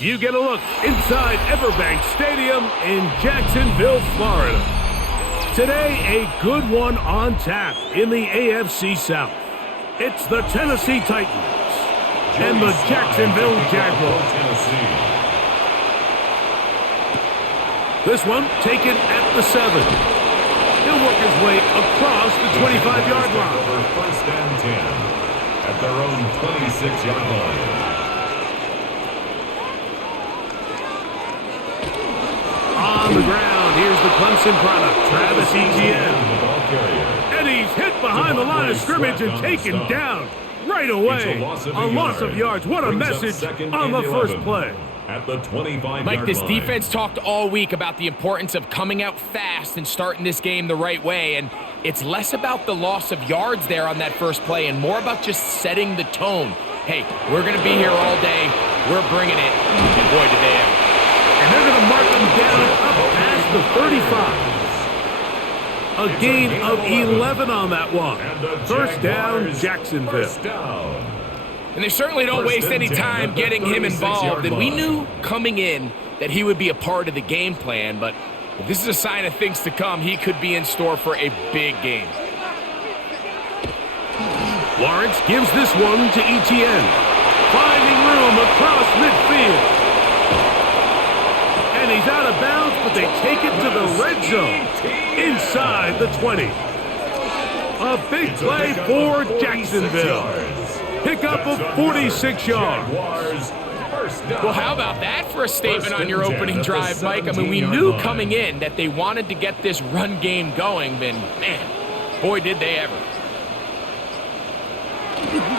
You get a look inside Everbank Stadium in Jacksonville, Florida. Today, a good one on tap in the AFC South. It's the Tennessee Titans and the Jacksonville Jaguars. This one taken at the 7. He'll work his way across the 25-yard line. Over first and 10 at their own 26-yard line. On the ground, here's the Clemson product, Travis Etienne. And he's hit behind the line of scrimmage and taken down right away. A loss of yards. What a message on the first play. At the 25-yard Mike, this line. defense talked all week about the importance of coming out fast and starting this game the right way, and it's less about the loss of yards there on that first play and more about just setting the tone. Hey, we're going to be here all day. We're bringing it, and boy, did they ever. And they're going to mark them down up past the 35. A gain of 11 on that one. First down, Jacksonville. First down. And they certainly don't waste any time getting him involved. And we knew coming in that he would be a part of the game plan. But if this is a sign of things to come, he could be in store for a big game. Lawrence gives this one to Etienne. Finding room across midfield. And he's out of bounds, but they take it to the red zone. Inside the 20. A big play for Jacksonville. Pickup of 46 yards. Well, how about that for a statement on your opening drive, Mike? I mean, we knew coming in that they wanted to get this run game going, but man, boy, did they ever.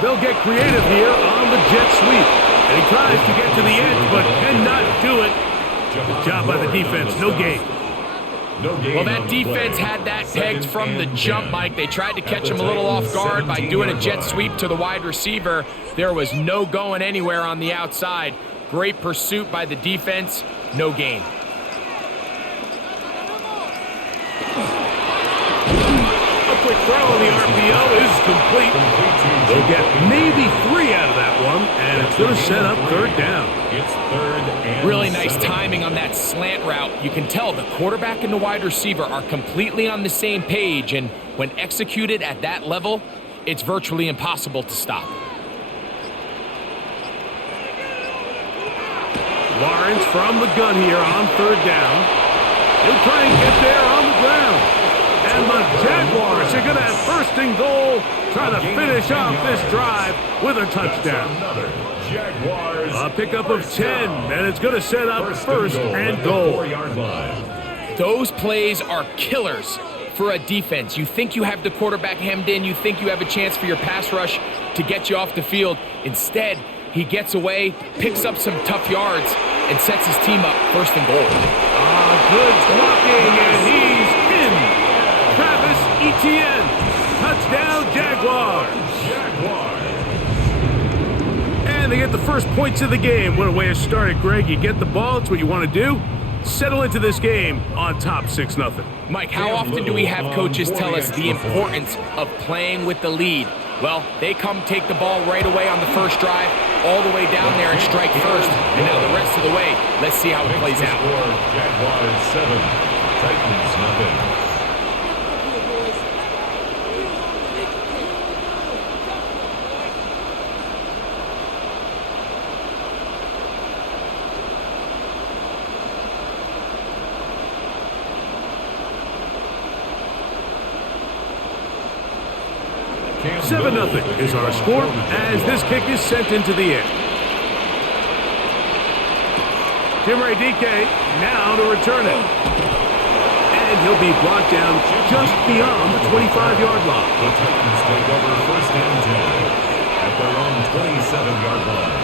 They'll get creative here on the jet sweep. And he tries to get to the edge, but cannot do it. Good job by the defense. No gain. Well, that defense had that pegged from the jump, Mike. They tried to catch him a little off guard by doing a jet sweep to the wide receiver. There was no going anywhere on the outside. Great pursuit by the defense. No gain. A quick throw on the RPO is complete. They'll get maybe 3 out of that one, and it's going to set up third down. It's third and Really nice timing on that slant route. You can tell the quarterback and the wide receiver are completely on the same page, and when executed at that level, it's virtually impossible to stop. Lawrence from the gun here on third down. He'll try and get there on the ground. And the Jaguars are going to have first and goal, trying to finish off this drive with a touchdown. Jaguars. A pickup of 10, and it's going to set up first and goal. 4-yard line. Those plays are killers for a defense. You think you have the quarterback hemmed in. You think you have a chance for your pass rush to get you off the field. Instead, he gets away, picks up some tough yards, and sets his team up first and goal. Good blocking, and he's in. Travis Etienne. Touchdown, Jaguars. And they get the first points of the game. What a way to start it, Greg. You get the ball. It's what you want to do. Settle into this game on top 6-0. Mike, how often do we have coaches tell us the importance of playing with the lead? Well, they come take the ball right away on the first drive, all the way down there and strike first. And now the rest of the way, let's see how it plays out. Jaguars 7, Titans 0. Seven 0 is our score as this kick is sent into the air. Jimmy DK now to return it. And he'll be brought down just beyond the 25-yard line. The Titans take over first and 10 at their own 27-yard line.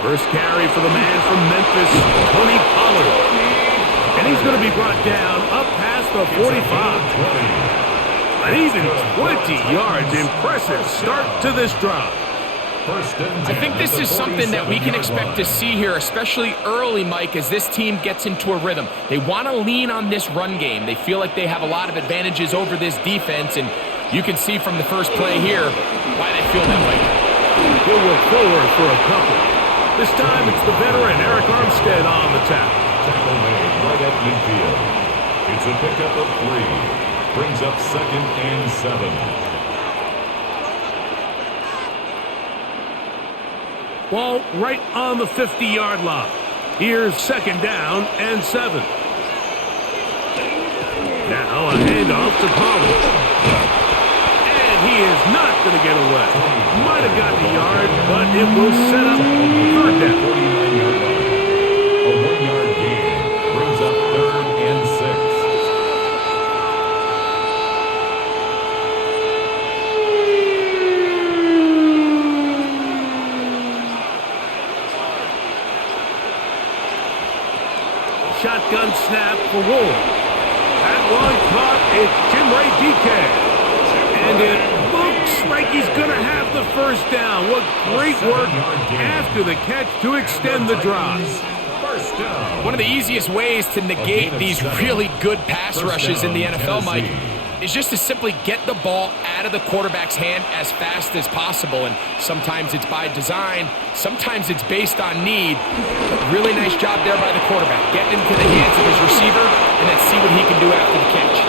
First carry for the man from Memphis, Tony Pollard. And he's going to be brought down up past the 45. And even 20 yards. Impressive start to this drive. First and 10 I think this at the is something that we can 47-yard expect to line. see here, especially early, Mike, as this team gets into a rhythm. They want to lean on this run game. They feel like they have a lot of advantages over this defense, and you can see from the first play here why they feel that way. He'll work forward for a couple. This time it's the veteran Eric Armstead on the tackle. Tackle made right at midfield. It's a pickup of 3. Brings up 2nd and 7. Ball right on the 50-yard line. Here's 2nd down and 7. Now a handoff to Pollard. And he is not going to get away. Might have gotten a yard, but it will set up 3rd down. 49-yard line. A 1-yard gain. Brings up 3rd and 6. Shotgun snap for Ward. That one caught. It's Jim Ray DK. And it looks like he's going to have the 1st down. What great work after the catch to extend the drive. First down. One of the easiest ways to negate these really good pass rushes in the NFL, Mike, is just to simply get the ball out of the quarterback's hand as fast as possible. And sometimes it's by design, sometimes it's based on need. But really nice job there by the quarterback, getting into the hands of his receiver and then see what he can do after the catch.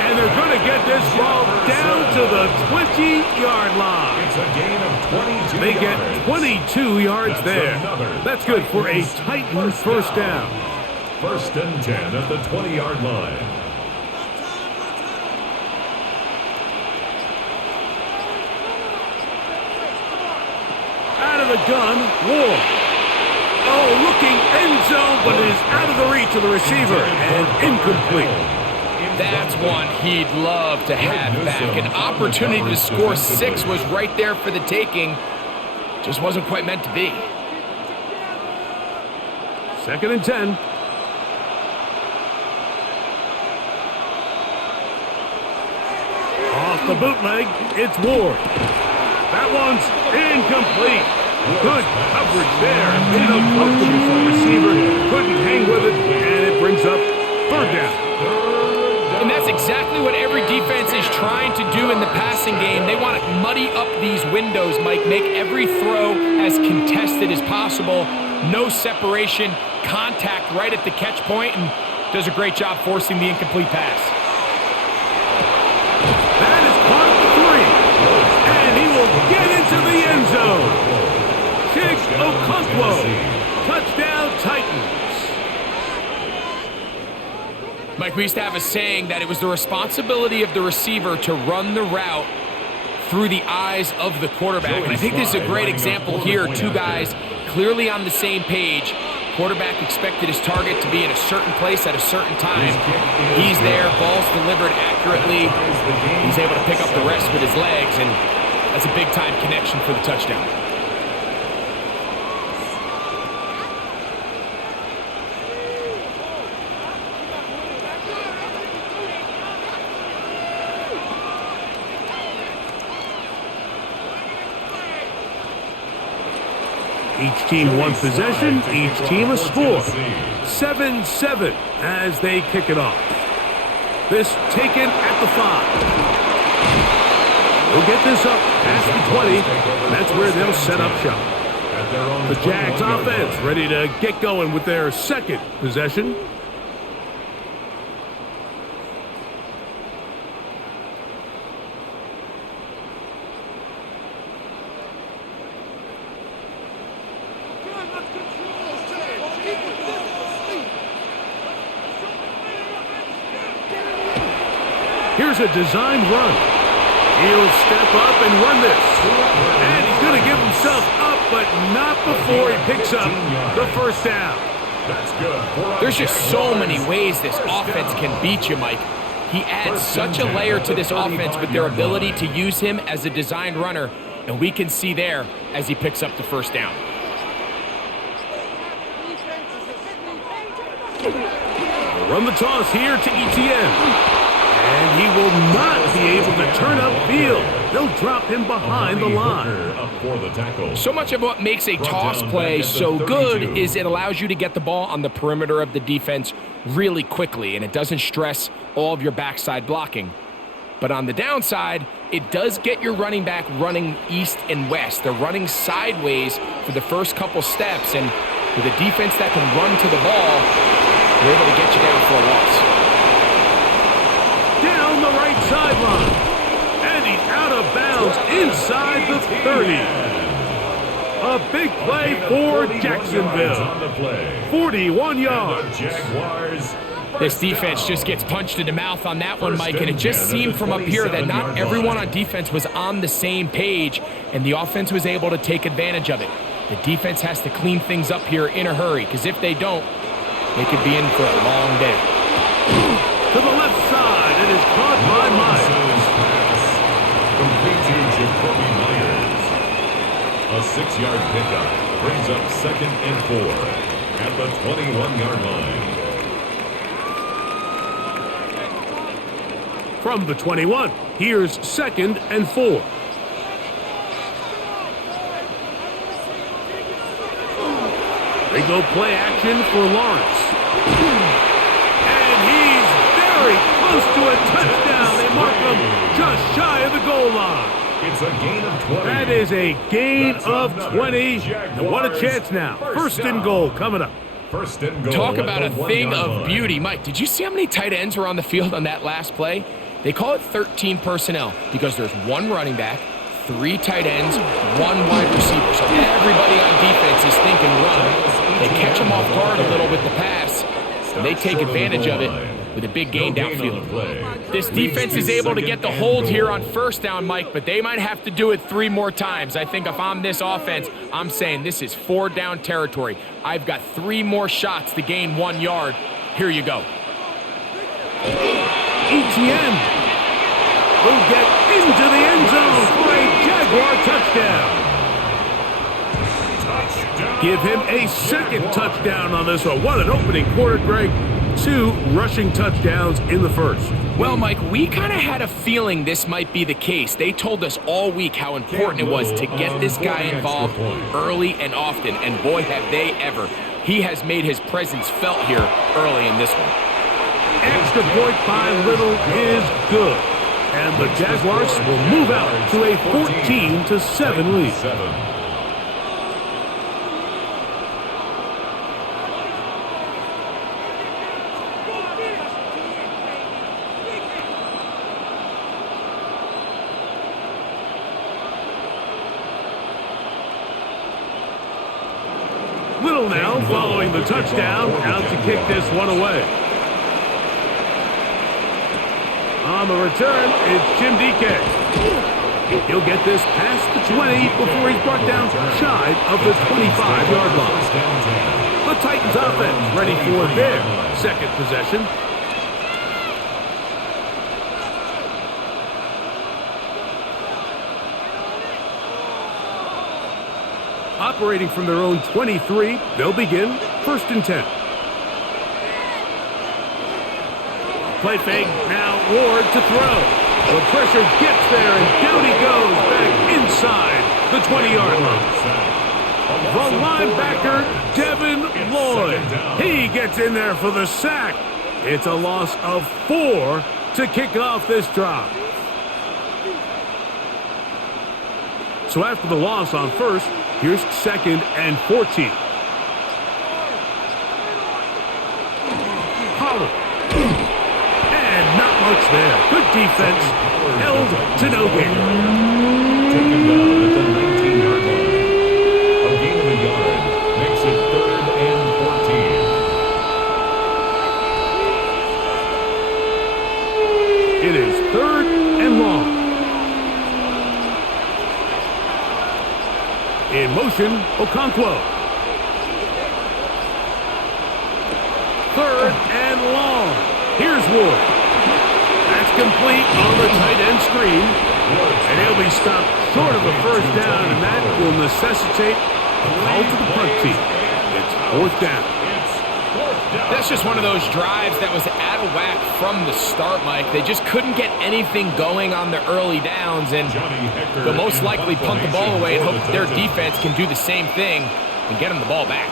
And they're going to get this ball down to the 20-yard line. It's a gain of 22 They get yards. 22 yards there. That's good for a Titan 1st down. 1st and 10 at the 20-yard line. Out of the gun, Ward. Oh, looking end zone, but it is out of the reach of the receiver and incomplete. That's one he'd love to have back. An opportunity to score 6 was right there for the taking. Just wasn't quite meant to be. 2nd and 10. Off the bootleg, it's Ward. That one's incomplete. Good coverage there. Made it uncomfortable for the receiver. Couldn't hang with it, and it brings up 3rd down. And that's exactly what every defense is trying to do in the passing game. They want to muddy up these windows, Mike, make every throw as contested as possible. No separation, contact right at the catch point, and does a great job forcing the incomplete pass. That is caught 3, and he will get into the end zone. Chig Okonkwo, touchdown Titans. Mike, we used to have a saying that it was the responsibility of the receiver to run the route through the eyes of the quarterback. And I think this is a great example here. 2 guys clearly on the same page. Quarterback expected his target to be in a certain place at a certain time. He's there, ball's delivered accurately. He's able to pick up the rest with his legs, and that's a big-time connection for the touchdown. Each team one possession, each team a score. 7-7 as they kick it off. This taken at the 5. They'll get this up past the 20. That's where they'll set up shop. The Jags offense ready to get going with their 2nd possession. Here's a designed run. He'll step up and run this. And he's going to give himself up, but not before he picks up the 1st down. That's good. There's just so many ways this offense can beat you, Mike. He adds such a layer to this offense with their ability to use him as a designed runner, and we can see there as he picks up the 1st down. They'll run the toss here to Etienne. And he will not be able to turn upfield. They'll drop him behind the line. Up for the tackle. So much of what makes a toss play so good is it allows you to get the ball on the perimeter of the defense really quickly, and it doesn't stress all of your backside blocking. But on the downside, it does get your running back running east and west. They're running sideways for the first couple steps, and with a defense that can run to the ball, they're able to get you down for a loss. Down the right sideline. And he's out of bounds inside the 30. A big play for Jacksonville. 41 yards. Jaguars. This defense just gets punched in the mouth on that one, Mike, and it just seemed from up here that not everyone on defense was on the same page, and the offense was able to take advantage of it. The defense has to clean things up here in a hurry, because if they don't, they could be in for a long day. To the left side, it is caught by Myers. Complete to Jacoby Myers. A 6-yard pickup brings up 2nd and 4 at the 21-yard line. From the 21, here's 2nd and 4. They go play action for Lawrence. And he's very close to a touchdown. They mark him just shy of the goal line. It's a gain of 20. That is a gain of 20. And what a chance now. First and goal coming up. First and goal. Talk about a at the thing 1-yard of line. beauty. Mike, did you see how many tight ends were on the field on that last play? They call it 13 personnel because there's 1 running back, 3 tight ends, 1 wide receiver. So everybody on defense is thinking run. They catch them off guard a little with the pass, and they take advantage of it with a big gain downfield. This defense is able to get the hold here on first down, Mike, but they might have to do it 3 more times. I think if I'm this offense, I'm saying this is 4 down territory. I've got 3 more shots to gain 1 yard. Here you go. Etienne will get into the end zone for a Jaguar touchdown. Give him a second touchdown on this one. What an opening quarter, Greg. 2 rushing touchdowns in the first. Well, Mike, we kind of had a feeling this might be the case. They told us all week how important it was to get this guy involved early and often, and boy, have they ever. He has made his presence felt here early in this one. Extra point by Little is good. And the Jaguars will move out to a 14-7 lead. Little now following the touchdown, out to kick this one away. On the return, it's Jim DK. He'll get this past the 20 before he's brought down shy of the 25-yard line. The Titans offense ready for their second possession. Operating from their own 23, they'll begin 1st and 10. Play fake, now Ward to throw. The pressure gets there, and down he goes back inside the 20-yard line. The linebacker, Devin Lloyd. He gets in there for the sack. It's a loss of 4 to kick off this drive. So after the loss on first, here's 2nd and 14. Pollard. And not much there. Good defense. Held to no gain. Taken down at the 19-yard line. A gain of a yard makes it 3rd and 14. It is 3rd and long. In motion, Okonkwo. 3rd and long. Here's Ward. That's complete on the tight end screen. And he'll be stopped short of a first down, and that will necessitate a call to the punt team. It's 4th down. That's just one of those drives that was out of whack from the start, Mike. They just couldn't get anything going on the early downs, and they'll most likely punt the ball away and hope that their defense can do the same thing and get them the ball back.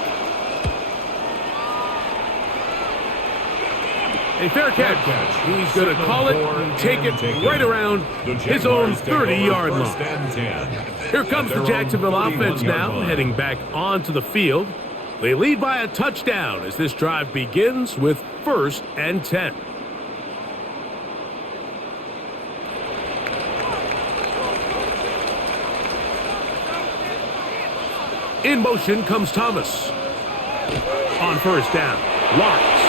A fair catch. He's going to call it and take it right around his own 30-yard line. Here comes the Jacksonville offense now, heading back onto the field. They lead by a touchdown as this drive begins with 1st and 10. In motion comes Thomas. On 1st down, Lawrence.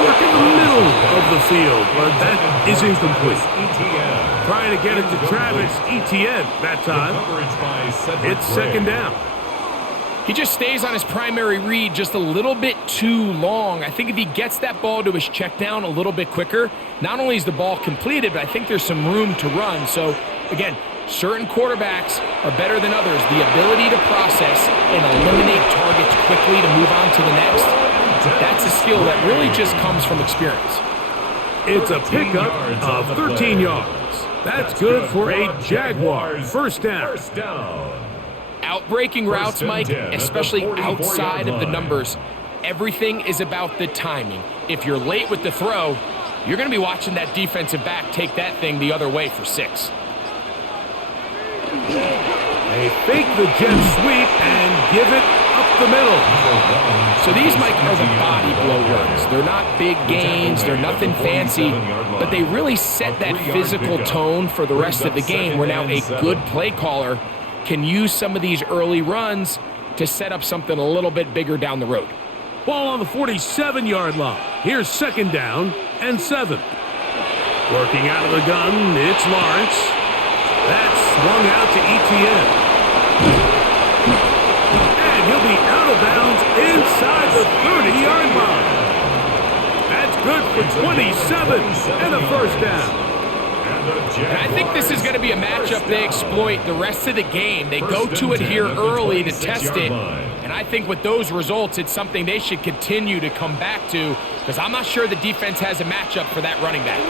Work in the middle of the field, but that is incomplete. Trying to get it to Travis Etienne that time. It's 2nd down. He just stays on his primary read just a little bit too long. I think if he gets that ball to his check down a little bit quicker, not only is the ball completed, but I think there's some room to run. So, again, certain quarterbacks are better than others. The ability to process and eliminate targets quickly to move on to the next, that's a skill that really just comes from experience. It's a pickup of 13 yards. That's good for a Jaguar 1st down. Outbreaking routes, Mike, especially outside of the numbers, everything is about the timing. If you're late with the throw, you're going to be watching that defensive back take that thing the other way for 6. They fake the jet sweep and give it up the middle. So these, Mike, are the body blow runs. They're not big gains, they're nothing fancy, but they really set that physical tone for the rest of the game where now a good play caller can use some of these early runs to set up something a little bit bigger down the road. Ball on the 47-yard line. Here's 2nd down and 7. Working out of the gun, it's Lawrence. That's swung out to Etienne. And he'll be out of bounds inside the 30-yard line. That's good for 27 and a 1st down. And I think this is going to be a matchup they exploit the rest of the game. They go to it here early to test it. And I think with those results, it's something they should continue to come back to, because I'm not sure the defense has a matchup for that running back.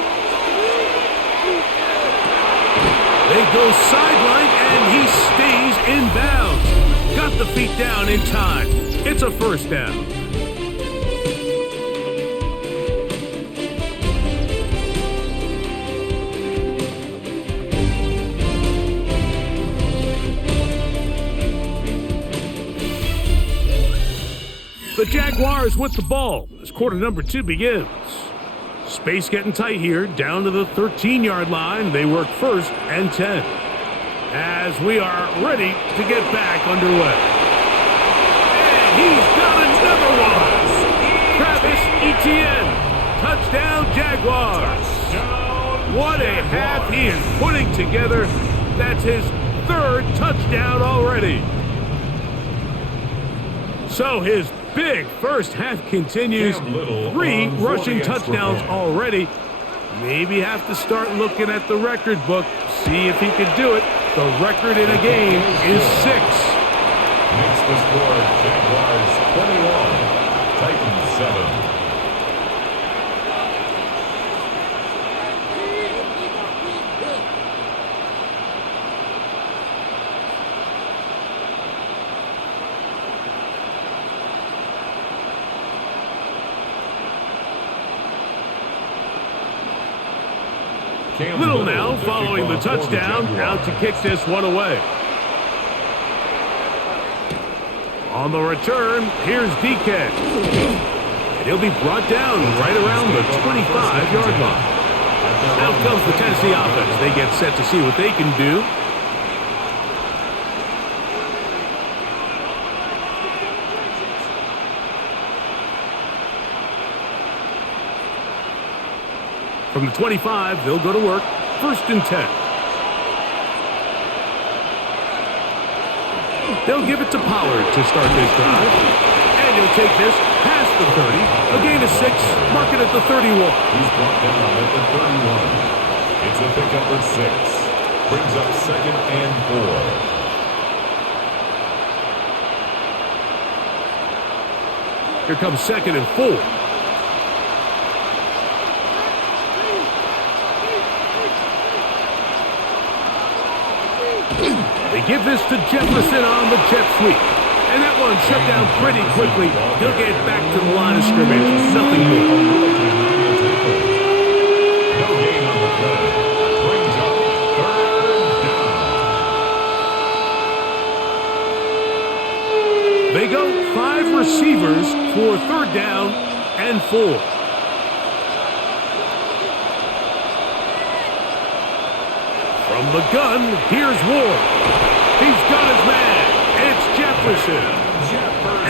They go sideline, and he stays in bounds. Got the feet down in time. It's a 1st down. The Jaguars with the ball as quarter number 2 begins. Space getting tight here, down to the 13-yard line. They work 1st and 10. As we are ready to get back underway. And he's got another one! Travis Etienne, touchdown Jaguars! What a half he is putting together. That's his 3rd touchdown already. So his big first half continues. 3 rushing touchdowns already. Maybe have to start looking at the record book, see if he can do it. The record in a game is 6. Makes the score Jaguars 21, Titans 7. Little now following the touchdown, out to kick this one away. On the return, here's DK. And he'll be brought down right around the 25-yard line. Out comes the Tennessee offense. They get set to see what they can do. From the 25, they'll go to work. 1st and 10. They'll give it to Pollard to start this drive. And he'll take this past the 30. A gain of 6. Mark it at the 31. He's brought down at the 31. It's a pickup of 6. Brings up 2nd and 4. Here comes 2nd and 4. They give this to Jefferson on the jet sweep. And that one shut down pretty quickly. He'll get back to the line of scrimmage. Nothing more. No gain on the play. Brings up 3rd down. They go 5 receivers for 3rd down and 4. From the gun, here's Ward. He's got his man. It's Jefferson.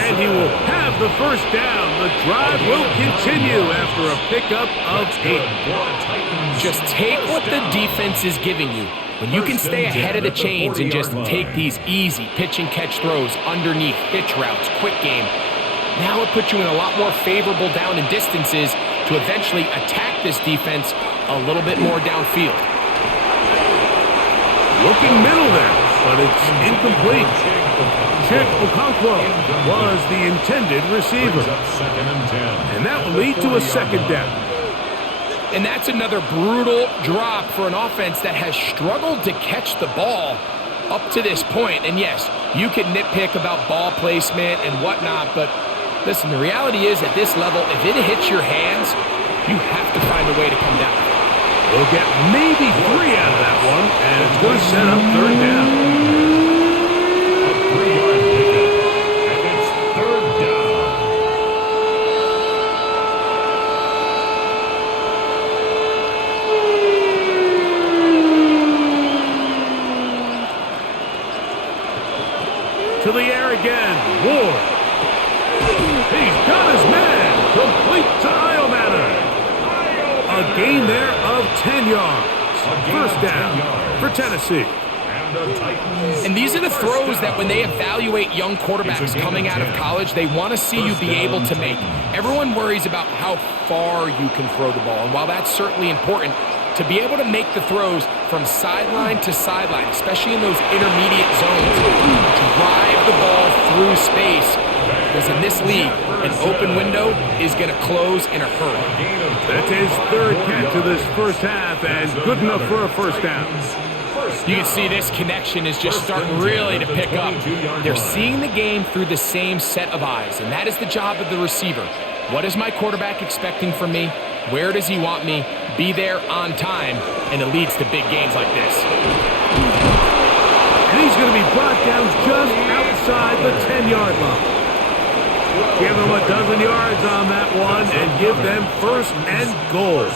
And he will have the 1st down. The drive will continue after a pickup of 8. Just take what the defense is giving you. When you can stay ahead of the chains and just take these easy pitch and catch throws underneath, hitch routes, quick game, now it puts you in a lot more favorable down and distances to eventually attack this defense a little bit more downfield. Looking middle there, but it's incomplete. Chick Okonkwo was the intended receiver. And that will lead to a 2nd down. And that's another brutal drop for an offense that has struggled to catch the ball up to this point. And yes, you can nitpick about ball placement and whatnot, but listen, the reality is at this level, if it hits your hands, you have to find a way to come down. They'll get maybe 3 out of that one, and it's going to set up 3rd down. A 3-yard pickup, and it's 3rd down. To the air again, Ward. He's got his man, complete to Iomatter. A gain there of 10 yards. 1st down for Tennessee. And these are the throws that when they evaluate young quarterbacks coming out of college, they want to see you be able to make. Everyone worries about how far you can throw the ball. And while that's certainly important, to be able to make the throws from sideline to sideline, especially in those intermediate zones, drive the ball through space, because in this league, an open window is going to close in a hurry. That's his 3rd catch of this 1st half, and good enough for a 1st down. You can see this connection is just starting really to pick up. They're seeing the game through the same set of eyes, and that is the job of the receiver. What is my quarterback expecting from me? Where does he want me? Be there on time, and it leads to big gains like this. And he's going to be brought down just outside the 10-yard line. Give them a dozen yards on that one and give them 1st and goal.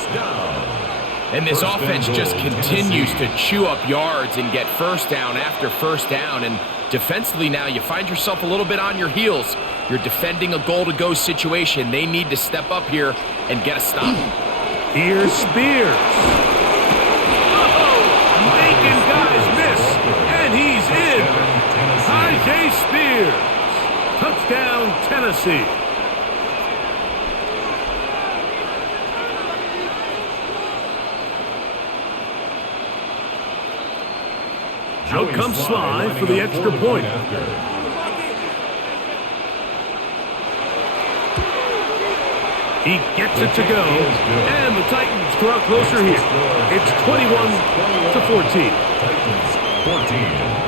And this offense just continues to chew up yards and get 1st down after 1st down. And defensively now, you find yourself a little bit on your heels. You're defending a goal-to-go situation. They need to step up here and get a stop. Here's Spears. Oh, making guys miss, and he's in. Tajay Spears. Touchdown, Tennessee. Out comes Sly for the extra point. He gets it to go, and the Titans draw closer here. It's 21-14. Titans 14.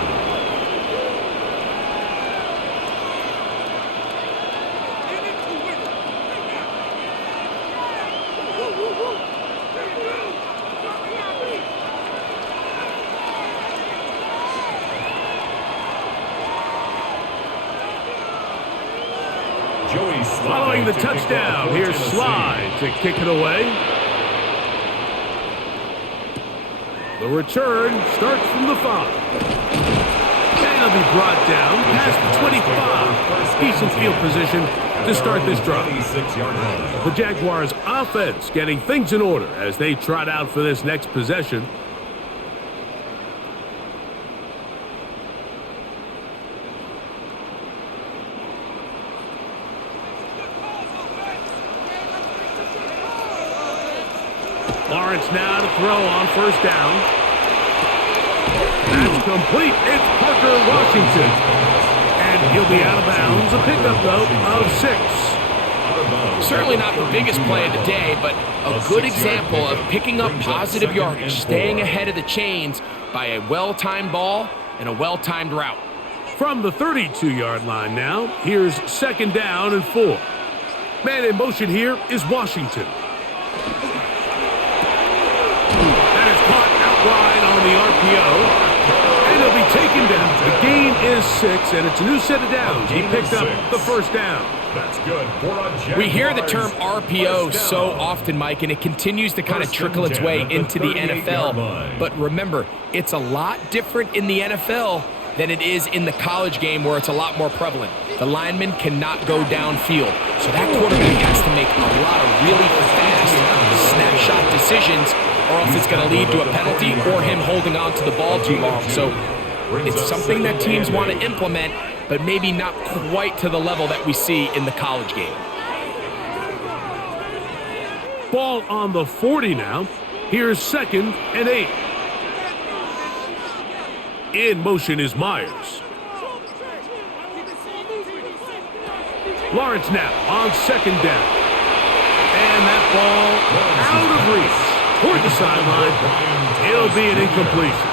Following the touchdown, here's Sly to kick it away. The return starts from the 5. And he'll be brought down past the 25. Decent field position to start this drive. The Jaguars offense getting things in order as they trot out for this next possession. Lawrence now to throw on 1st down. That's complete. It's Parker Washington. And he'll be out of bounds. A pickup, though, of 6. of bounds. Certainly not the biggest play of the day, but a good example of picking up positive yardage, staying ahead of the chains by a well-timed ball and a well-timed route. From the 32-yard line now, here's 2nd down and 4. Man in motion here is Washington. That is caught out wide on the RPO. And he'll be taken down. The gain is 6, and it's a new set of downs. He picked up the first down. That's good for a Jaguars. We hear the term RPO so often, Mike, and it continues to kind of trickle its way into the NFL. But remember, it's a lot different in the NFL than it is in the college game where it's a lot more prevalent. The lineman cannot go downfield. So that quarterback has to make a lot of really fast snapshot decisions, or else it's going to lead to a penalty or him holding on to the ball too long. So it's something that teams want to implement, but maybe not quite to the level that we see in the college game. Ball on the 40 now. Here's 2nd and 8. In motion is Myers. Lawrence now on 2nd down. And that ball out of reach toward the sideline. It'll be an incompletion.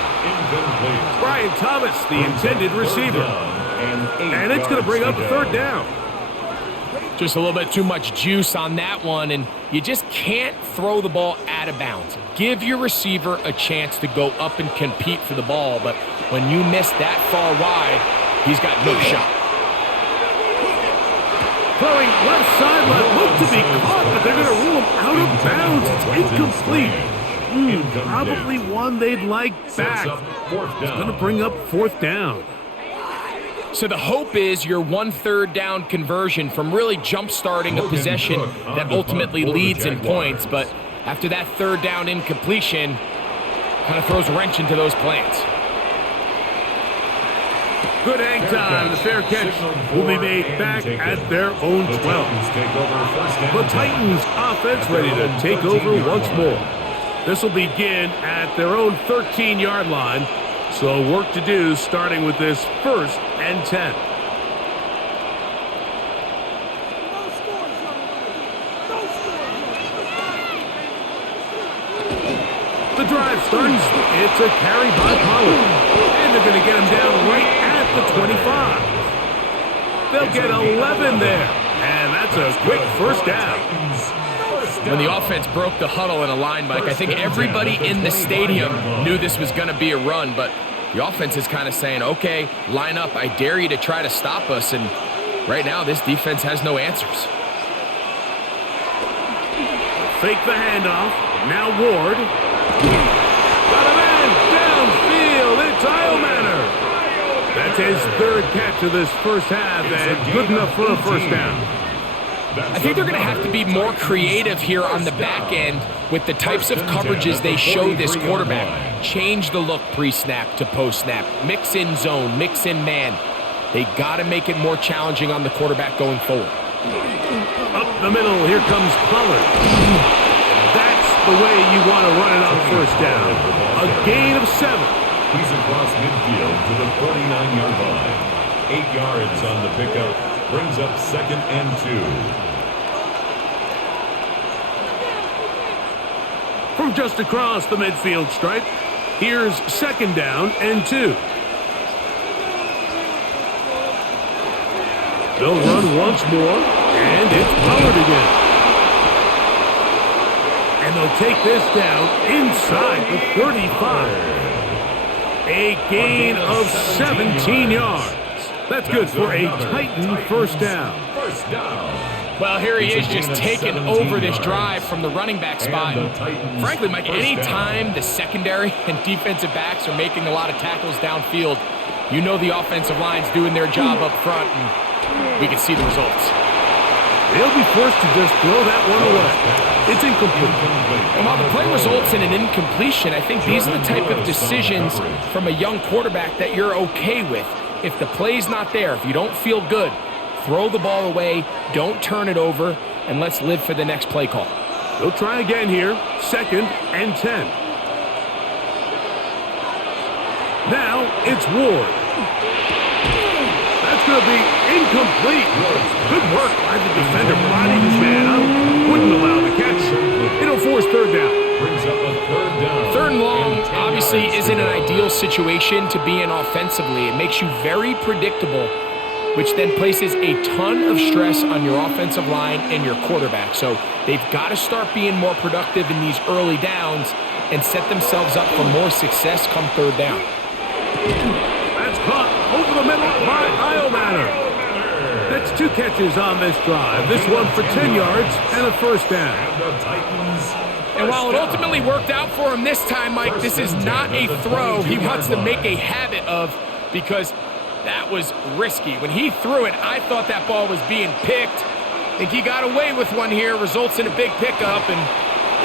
Brian Thomas, the intended receiver. And it's going to bring up a 3rd down. Just a little bit too much juice on that one, and you just can't throw the ball out of bounds. Give your receiver a chance to go up and compete for the ball, but when you miss that far wide, he's got no shot. Throwing left sideline, looked to be caught, but they're going to rule him out of bounds. It's incomplete. Probably one they'd like back. It's going to bring up 4th down. So the hope is your 1 3rd down conversion from really jump-starting a possession that ultimately leads in points, but after that 3rd down incompletion, kind of throws a wrench into those plans. Good hang time. The fair catch will be made back at their own 12. The Titans offense ready to take over once more. This will begin at their own 13-yard line. So work to do starting with this 1st and 10. The drive starts. It's a carry by Pollard. And they're going to get him down right at the 25. They'll get 11 there. And that's a quick 1st down. When the offense broke the huddle in a line, Mike, I think everybody in the stadium knew this was going to be a run, but the offense is kind of saying, okay, line up. I dare you to try to stop us. And right now, this defense has no answers. Fake the handoff. Now Ward. Got a man downfield. It's Eilmanner. That's his 3rd catch of this first half, and good enough for a 1st down. I think they're going to have to be more creative here on the back end with the types of coverages they show this quarterback. Change the look pre-snap to post-snap. Mix in zone, mix in man. They got to make it more challenging on the quarterback going forward. Up the middle, here comes Pollard. That's the way you want to run it on 1st down. A gain of 7. He's across midfield to the 49-yard line. 8 yards on the pickup. Brings up 2nd and 2. From just across the midfield stripe, here's 2nd down and 2. They'll run once more, and it's Pollard again. And they'll take this down inside the 35. A gain of 17 yards. That's good for a Titan 1st down. Well, here he is just taking over this drive from the running back spot. And frankly, Mike, any time the secondary and defensive backs are making a lot of tackles downfield, you know the offensive line's doing their job up front, and we can see the results. They'll be forced to just throw that one away. It's incomplete. And while the play results in an incompletion, I think these are the type of decisions from a young quarterback that you're okay with. If the play's not there, if you don't feel good, throw the ball away, don't turn it over, and let's live for the next play call. They'll try again here, 2nd and 10. Now it's Ward. That's going to be incomplete. Good work by the defender, body his man up. Wouldn't allow the catch. It'll force third down. Brings up a third down. Third and long obviously yards isn't to an go. ideal situation to be in offensively. It makes you very predictable, which then places a ton of stress on your offensive line and your quarterback. So they've got to start being more productive in these early downs and set themselves up for more success come third down. That's caught over the middle by Iomanner. That's 2 catches on this drive. This one for 10 yards and a first down. And the Titans. And while it ultimately worked out for him this time, Mike, this is not a throw he wants to make a habit of, because that was risky. When he threw it, I thought that ball was being picked. I think he got away with one here, results in a big pickup and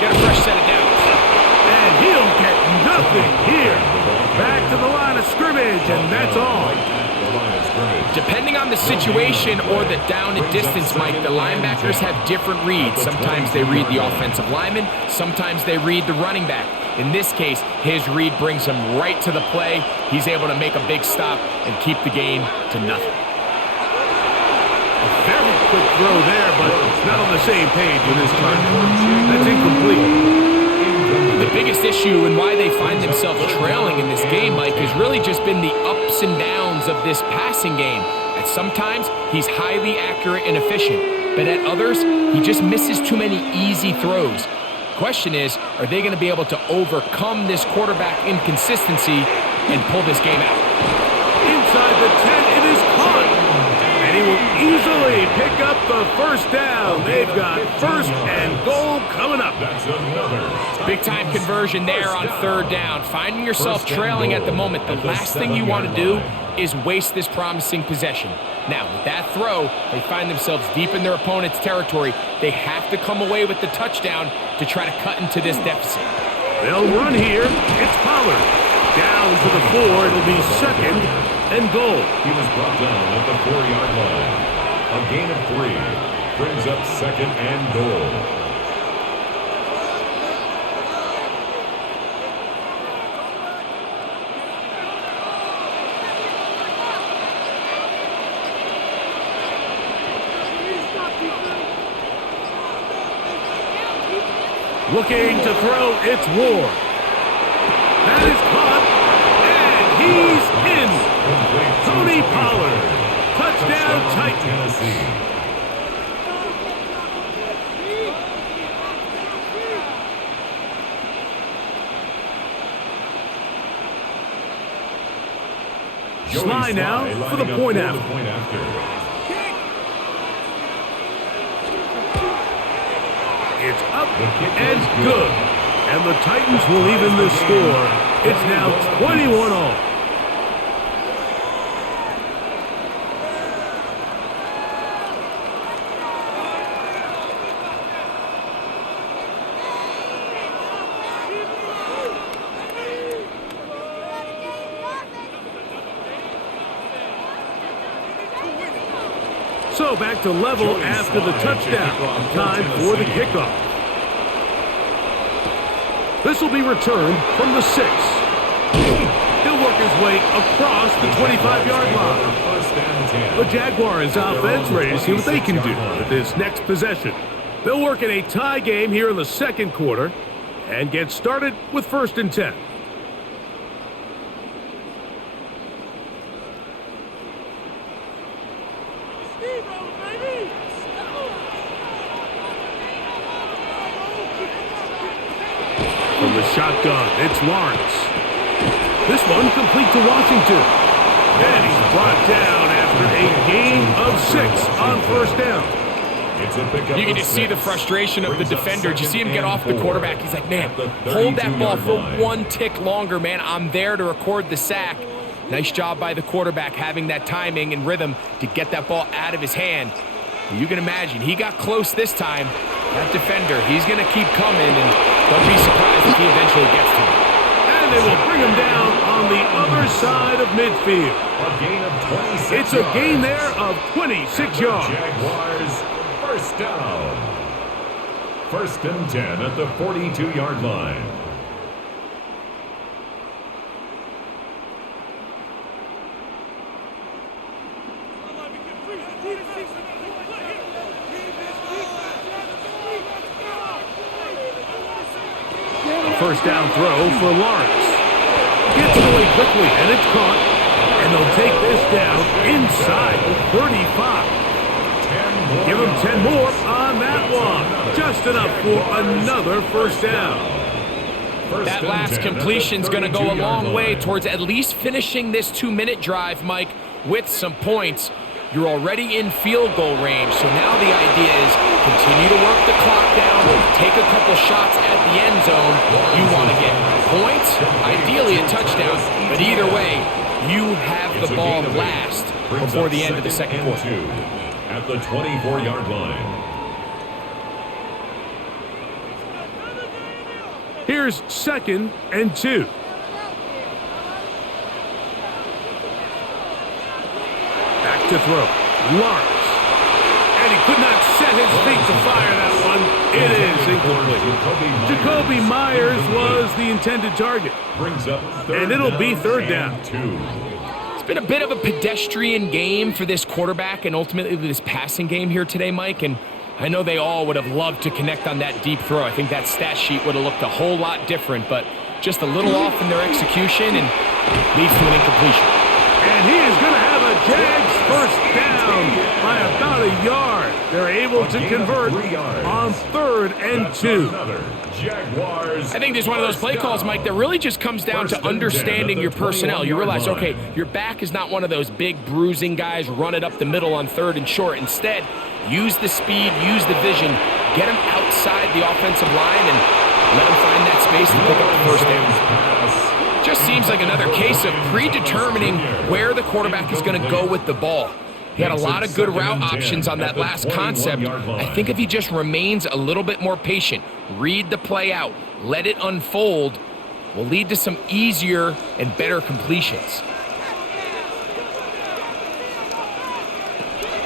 get a fresh set of downs. And he'll get nothing here. Back to the line of scrimmage, and that's all. Depending on the situation or the down and distance, Mike, the linebackers have different reads. Sometimes they read the offensive lineman, sometimes they read the running back. In this case, his read brings him right to the play. He's able to make a big stop and keep the game to nothing. A very quick throw there, but it's not on the same page with his target. That's incomplete. The biggest issue and why they find themselves trailing in this game, Mike, has really just been the ups and downs of this passing game. At sometimes, he's highly accurate and efficient, but at others, he just misses too many easy throws. Question is, are they going to be able to overcome this quarterback inconsistency and pull this game out? Inside the 10, it is caught. And he will easily pick up the first down. They've got first and goal coming up. That's another. Big-time conversion there on third down. Finding yourself trailing at the moment, the last thing you want to do is waste this promising possession. Now, with that throw, they find themselves deep in their opponent's territory. They have to come away with the touchdown to try to cut into this deficit. They'll run here. It's Pollard. Down to the 4. It'll be second and goal. He was brought down at the 4-yard line. A gain of 3 brings up second and goal. Looking to throw, it's Ward. That is caught, and he's in. Tony Pollard. Touchdown, Titans. Sly now for the point after. It's up and good. And the Titans will even the score. It's now 21-all. So back to level after the touchdown. Time for the kickoff. This will be returned from the 6. He'll work his way across the 25-yard line. The Jaguars offense ready to see what they can do with this next possession. They'll work in a tie game here in the second quarter and get started with 1st and 10. From the shotgun, it's Lawrence. This one complete to Washington. And he's brought down after a gain of 6 on 1st down. You can just see the frustration of the defender. Did you see him get off the quarterback? He's like, man, hold that ball for 1 tick longer, man. I'm there to record the sack. Nice job by the quarterback having that timing and rhythm to get that ball out of his hand. You can imagine, he got close this time. That defender, he's going to keep coming, and don't be surprised if he eventually gets to him. And they will bring him down on the other side of midfield. A gain of 26 It's a gain there of 26 yards. Jaguars, first down. 1st and 10 at the 42-yard line. A first down throw for Lawrence. Gets it away quickly, and it's caught. And they'll take this down inside the 35. Give him 10 more on that one. Just enough for another first down. That last completion's going to go a long way towards at least finishing this 2-minute drive, Mike, with some points. You're already in field goal range, so now the idea is continue to work the clock down, take a couple shots at the end zone. You want to get points, ideally a touchdown, but either way, you have the ball last before the end of the second quarter. At the 24-yard line. Here's 2nd and 2. Back to throw. Lawrence. And he could not set his feet to fire that one. It is incomplete. Jacoby Myers was the intended target. And it'll be 3rd down. It's been a bit of a pedestrian game for this quarterback and ultimately this passing game here today, Mike. And I know they all would have loved to connect on that deep throw. I think that stat sheet would have looked a whole lot different, but just a little off in their execution and leads to an incompletion. And he is going to have a Jags first down by about a yard. They're able to convert on 3rd and 2. I think there's one of those play calls, Mike, that really just comes down to understanding your personnel. You realize, okay, your back is not one of those big bruising guys, run it up the middle on 3rd and short. Instead, use the speed, use the vision, get him outside the offensive line and let him find that space to pick up the first down. Just seems like another case of predetermining where the quarterback is going to go with the ball. He had a lot of good route options on that last concept. I think if he just remains a little bit more patient, read the play out, let it unfold, will lead to some easier and better completions.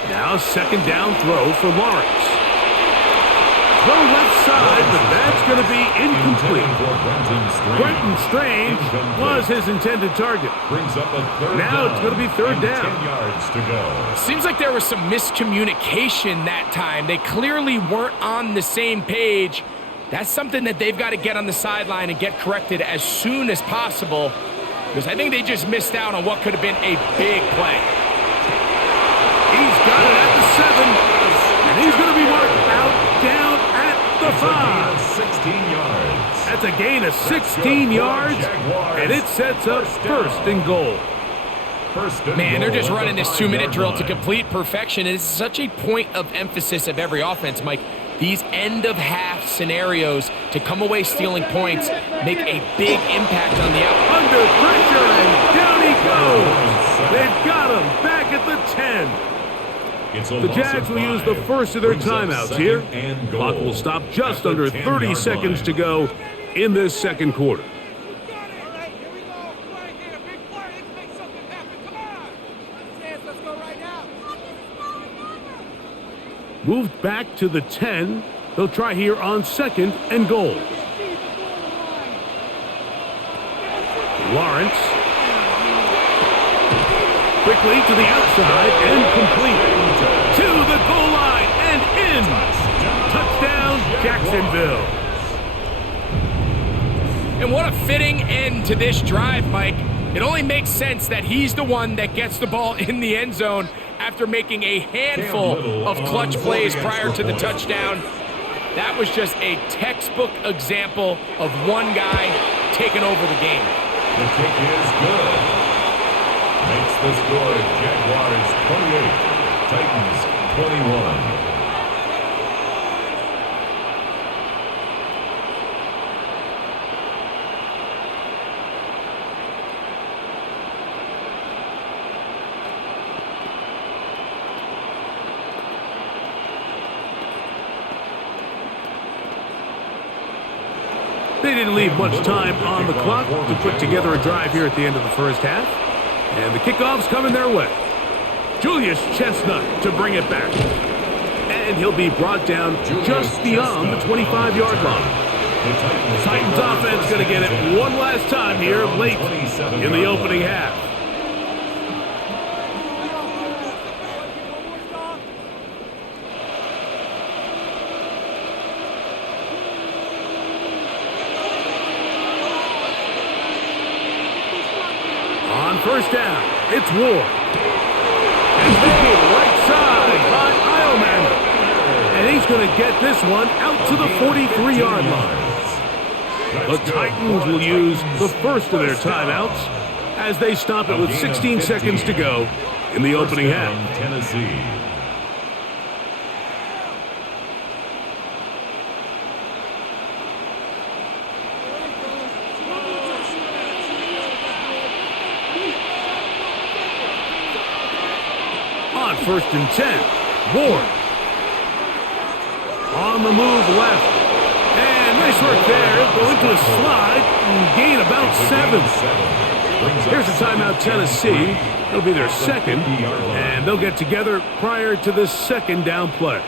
Now 2nd down throw for Lawrence. Throw left side, but that's going to be incomplete. Brenton Strange was his intended target. Now it's going to be 3rd down. Seems like there was some miscommunication that time. They clearly weren't on the same page. That's something that they've got to get on the sideline and get corrected as soon as possible, because I think they just missed out on what could have been a big play. He's got it at the 7, and he's going to be marked out down at the 5. 16 yards. That's a gain of 16 yards, and it sets up 1st and goal. Man, they're just running this 2-minute drill to complete perfection. It's such a point of emphasis of every offense, Mike. These end-of-half scenarios to come away stealing points make a big impact on the outcome. Under pressure, and down he goes. They've got him back at the 10. The Jags will use the first of their timeouts here. Clock will stop just under 30 seconds to go in this second quarter. Moved back to the 10. They'll try here on 2nd and goal. Lawrence. Quickly to the outside and complete. To the goal line and in. Touchdown, Jacksonville. And what a fitting end to this drive, Mike. It only makes sense that he's the one that gets the ball in the end zone after making a handful of clutch plays prior to the touchdown. That was just a textbook example of one guy taking over the game. The kick is good. Makes the score Jaguars 28, Titans 21. They didn't leave much time on the clock to put together a drive here at the end of the first half. And the kickoff's coming their way. Julius Chestnut to bring it back. And he'll be brought down just beyond the 25-yard line. The Titans offense going to get it one last time here late in the opening half. It's Ward. And made right side by Ileman. And he's going to get this one out to the 43-yard line. The Titans will use the first of their timeouts as they stop it with 16 seconds to go in the opening half. Tennessee. On 1st and 10, Ward. On the move left. And nice work there. Go into a slide and gain about 7. Here's a timeout, Tennessee. It'll be their second, and they'll get together prior to this second down play.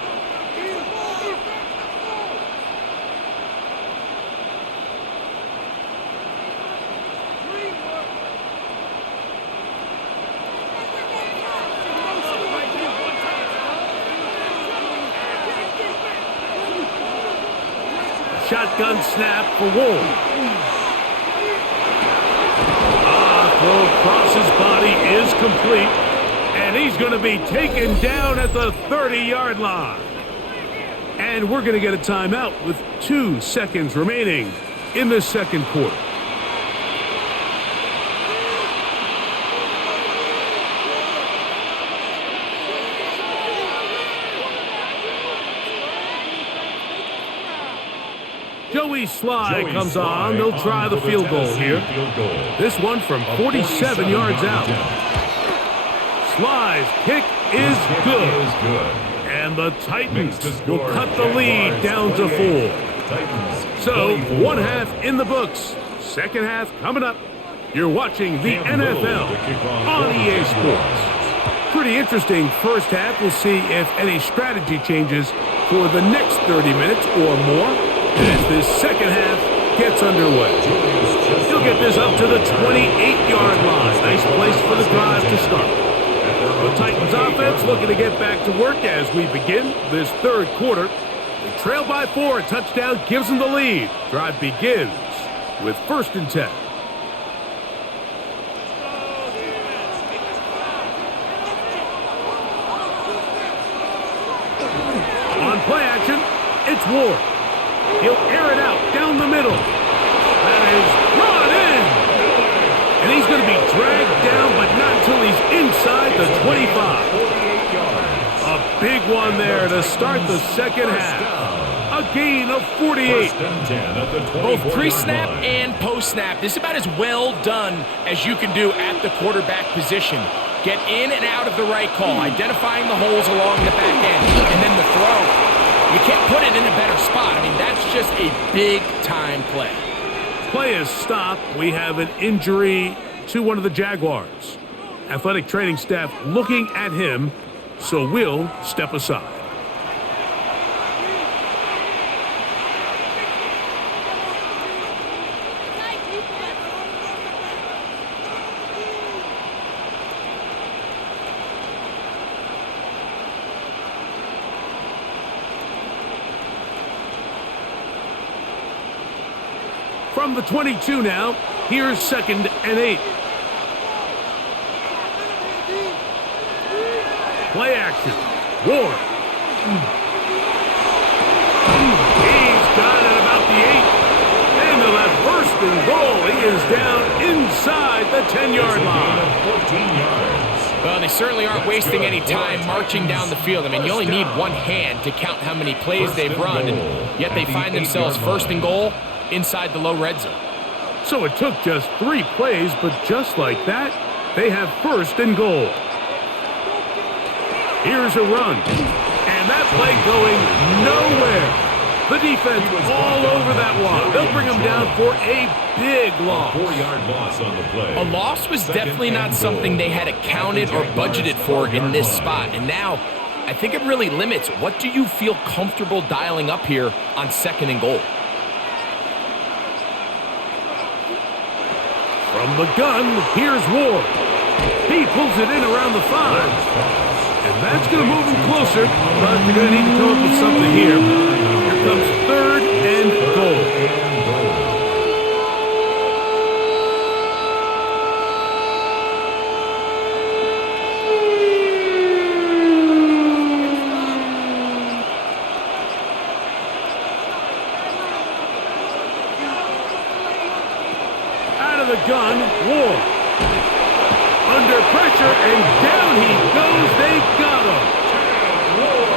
Shotgun snap for Ward. Throw across his body is complete, and he's going to be taken down at the 30-yard line. And we're going to get a timeout with 2 seconds remaining in the second quarter. Joey Sly comes on. They'll try the field goal here. This one from 47 yards out. Sly's kick is good. And the Titans will cut the lead down to 4. So, one half in the books. Second half coming up. You're watching the NFL on EA Sports. Pretty interesting first half. We'll see if any strategy changes for the next 30 minutes or more as this second half gets underway. He'll get this up to the 28-yard line. Nice place for the drive to start. The Titans offense looking to get back to work as we begin this third quarter. They trail by 4. A touchdown gives them the lead. Drive begins with 1st and 10. On play action, it's Ward. He'll air it out down the middle. That is brought in. And he's going to be dragged down, but not until he's inside the 25. A big one there to start the second half. A gain of 48. Both pre-snap and post-snap. This is about as well done as you can do at the quarterback position. Get in and out of the right call, identifying the holes along the back end, and then the throw. You can't put it in a better spot. I mean, that's just a big-time play. Play is stopped. We have an injury to one of the Jaguars. Athletic training staff looking at him, so we'll step aside. From the 22 now, here's 2nd and 8. Play action. Ward. He's got it about the 8. And they'll have 1st and goal. He is down inside the 10-yard line. 14 yards. Well, they certainly aren't wasting any time marching down the field. I mean, you only need one hand to count how many plays they've run, and yet they find themselves 1st and goal inside the low red zone. So it took just 3 plays, but just like that, they have 1st and goal. Here's a run. And that play going nowhere. The defense all over that one. They'll bring him down for a big loss. 4-yard loss on the play. A loss was definitely not something they had accounted or budgeted for in this spot. And now, I think it really limits what do you feel comfortable dialing up here on 2nd and goal. From the gun, here's Ward. He pulls it in around the 5. And that's going to move him closer, but they're going to need to come up with something here. Here comes 3rd and goal. gun, Ward. Under pressure, and down he goes. They got him.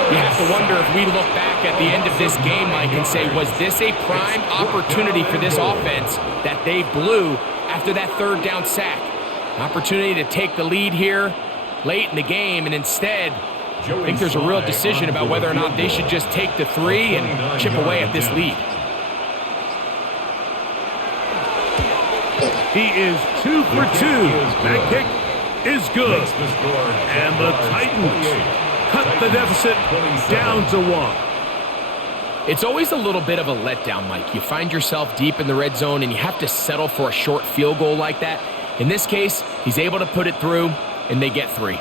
You have to wonder if we look back at the end of this game, Mike, and say, was this a prime opportunity for this offense that they blew after that third down sack? An opportunity to take the lead here late in the game, and instead, I think there's a real decision about whether or not they should just take the 3 and chip away at this lead. He is 2 for 2. That kick is good. And the Titans cut the deficit down to 1. It's always a little bit of a letdown, Mike. You find yourself deep in the red zone and you have to settle for a short field goal like that. In this case, he's able to put it through and they get 3.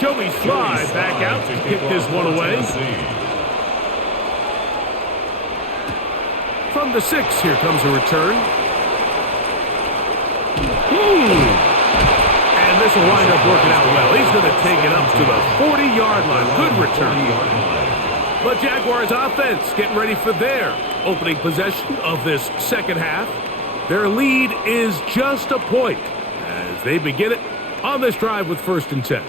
Joey Sly back out to kick this one away. From the 6, here comes a return. And this will wind up working out well. He's going to take it up to the 40-yard line. Good return. The Jaguars offense getting ready for their opening possession of this second half. Their lead is just a point as they begin it on this drive with 1st and 10.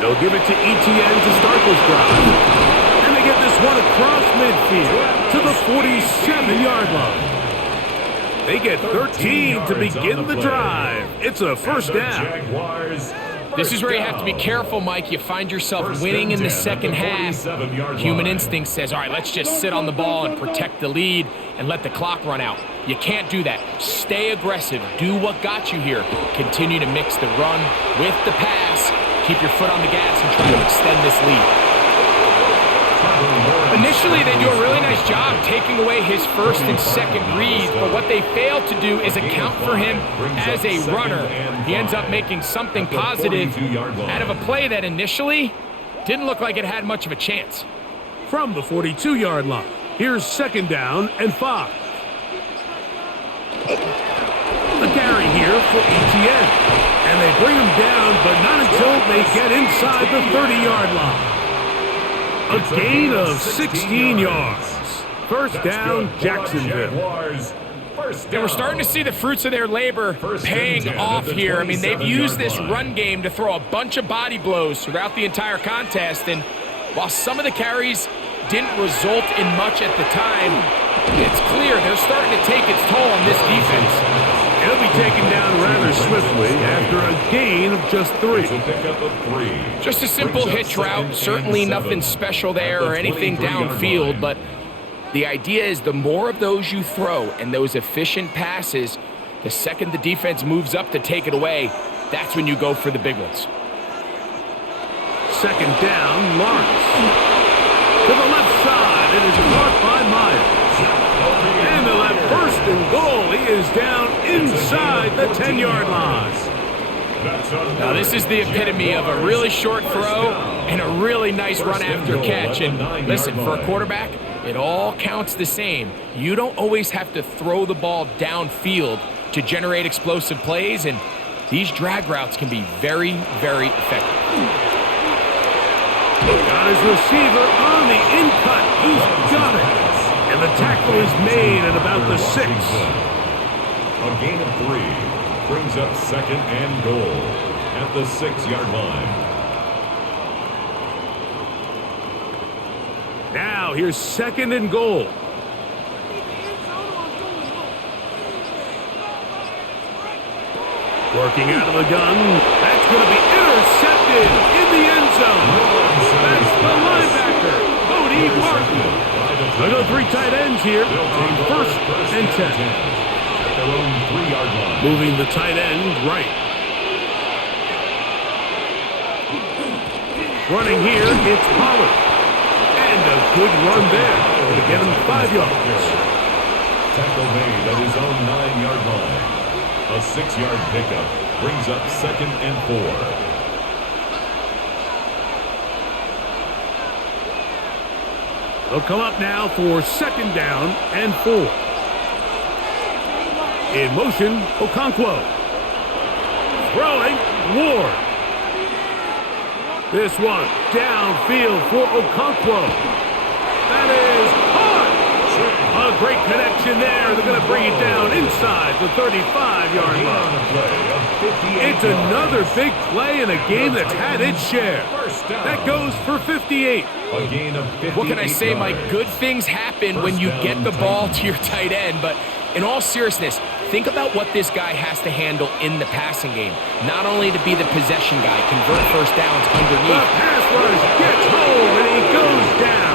They'll give it to Etienne to start this drive. And they get this one across midfield to the 47-yard line. They get 13 to begin the drive. It's a first down. This is where you have to be careful, Mike. You find yourself winning in the second half. Human instinct says, all right, let's just sit on the ball and protect the lead and let the clock run out. You can't do that. Stay aggressive. Do what got you here. Continue to mix the run with the pass. Keep your foot on the gas and try to extend this lead. Initially, they do a really nice job taking away his first and second reads, but what they fail to do is account for him as a runner. He ends up making something positive out of a play that initially didn't look like it had much of a chance. From the 42-yard line, here's 2nd down and 5. The carry here for Etienne. And they bring him down, but not until they get inside the 30-yard line. A gain of 16 yards. First down, Jacksonville. And we're starting to see the fruits of their labor paying off here. I mean, they've used this run game to throw a bunch of body blows throughout the entire contest. And while some of the carries didn't result in much at the time, it's clear they're starting to take its toll on this defense. He'll be taken down rather swiftly after a gain of just 3. Just a simple hitch route. Certainly nothing special there or anything downfield, but the idea is the more of those you throw and those efficient passes, the second the defense moves up to take it away, that's when you go for the big ones. 2nd down, Lawrence. To the left side, it is caught by Myers. And they'll have 1st and goal. He is down inside the 10-yard line. Now this is the epitome of a really short throw and a really nice run after catch. And listen, for a quarterback, it all counts the same. You don't always have to throw the ball downfield to generate explosive plays, and these drag routes can be very, very effective. Got his receiver on the in-cut. He's got it. And the tackle is made at about the 6. A gain of 3 brings up 2nd and goal at the 6-yard line. Now here's 2nd and goal. Working out of the gun. That's going to be intercepted in the end zone. That's the linebacker, Cody Martin. They go 3 tight ends here on 1st and 10. At their own 3-yard line. Moving the tight end right. Running here, it's Pollard. And a good run there to get him 5 yards. Tackle made at his own 9-yard line. A 6-yard pickup brings up 2nd and 4. They'll come up now for 2nd down and 4. In motion, Okonkwo. Throwing, Ward. This one downfield for Okonkwo. That is hard. A great connection there. They're going to bring it down inside the 35-yard line. It's another big play in a game that's had its share. That goes for 58. What can I say, Mike? Good things happen when you get the ball to your tight end, but in all seriousness, think about what this guy has to handle in the passing game. Not only to be the possession guy, convert first downs underneath. The pass rush gets home, and he goes down.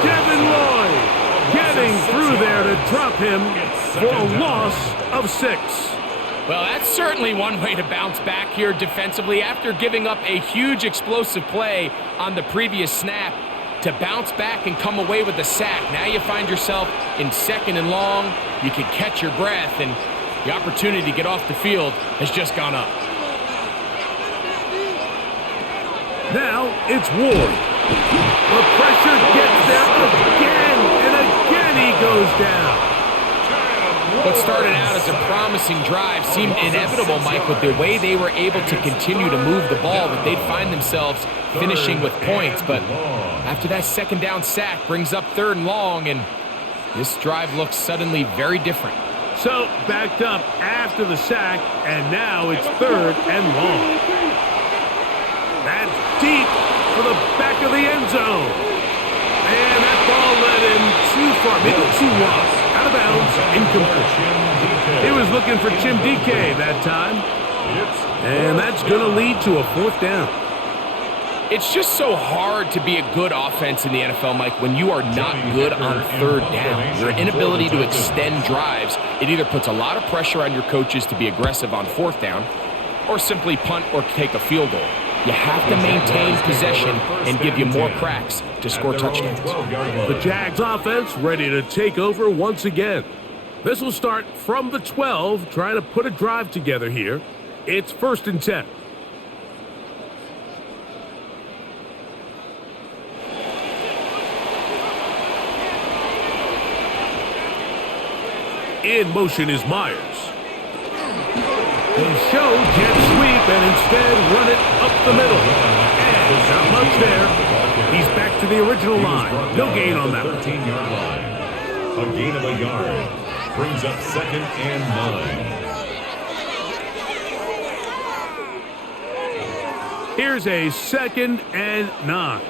Devin Lloyd getting through there to drop him for a loss of 6. Well, that's certainly one way to bounce back here defensively after giving up a huge explosive play on the previous snap. To bounce back and come away with a sack. Now you find yourself in 2nd and long. You can catch your breath, and the opportunity to get off the field has just gone up. Now it's Ward. The pressure gets there again, and again he goes down. What started out as a promising drive seemed inevitable, Mike, with the way they were able to continue to move the ball, that they'd find themselves finishing with points. But after that 2nd down sack brings up 3rd and long, and this drive looks suddenly very different. So backed up after the sack, and now it's 3rd and long. That's deep for the back of the end zone. And that ball led him too far, maybe too wide. Out of bounds, incomplete. He was looking for Chim DK that time. And that's going to lead to a 4th down. It's just so hard to be a good offense in the NFL, Mike, when you are not good on 3rd down. Your inability to extend drives, it either puts a lot of pressure on your coaches to be aggressive on 4th down or simply punt or take a field goal. You have to maintain possession and give you more cracks to score touchdowns. The Jags offense ready to take over once again. This will start from the 12, trying to put a drive together here. It's 1st and 10. In motion is Myers. He showed jet sweep and instead run it up the middle. And not much there. He's back to the original line. No gain on that. 13-yard line. A gain of a yard. Brings up 2nd and 9. Here's a 2nd and 9.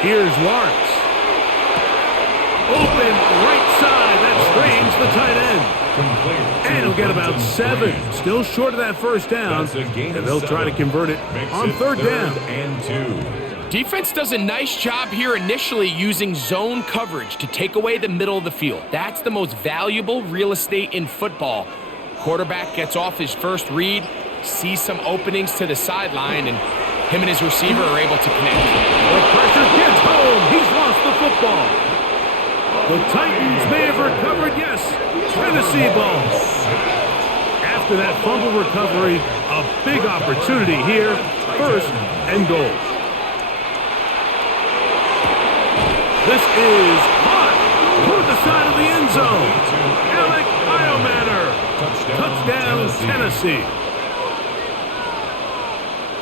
Here's Lawrence. Open right side. That strains the tight end. And he'll get about 7. Still short of that 1st down. And they'll try to convert it on 3rd down. And 2. Defense does a nice job here initially using zone coverage to take away the middle of the field. That's the most valuable real estate in football. Quarterback gets off his first read, sees some openings to the sideline, and him and his receiver are able to connect. The pressure gets home. He's lost the football. The Titans may have recovered, yes. Tennessee ball. After that fumble recovery, a big opportunity here. 1st and goal. This is hot toward the side of the end zone. Alec Iomanner. Touchdown, Tennessee.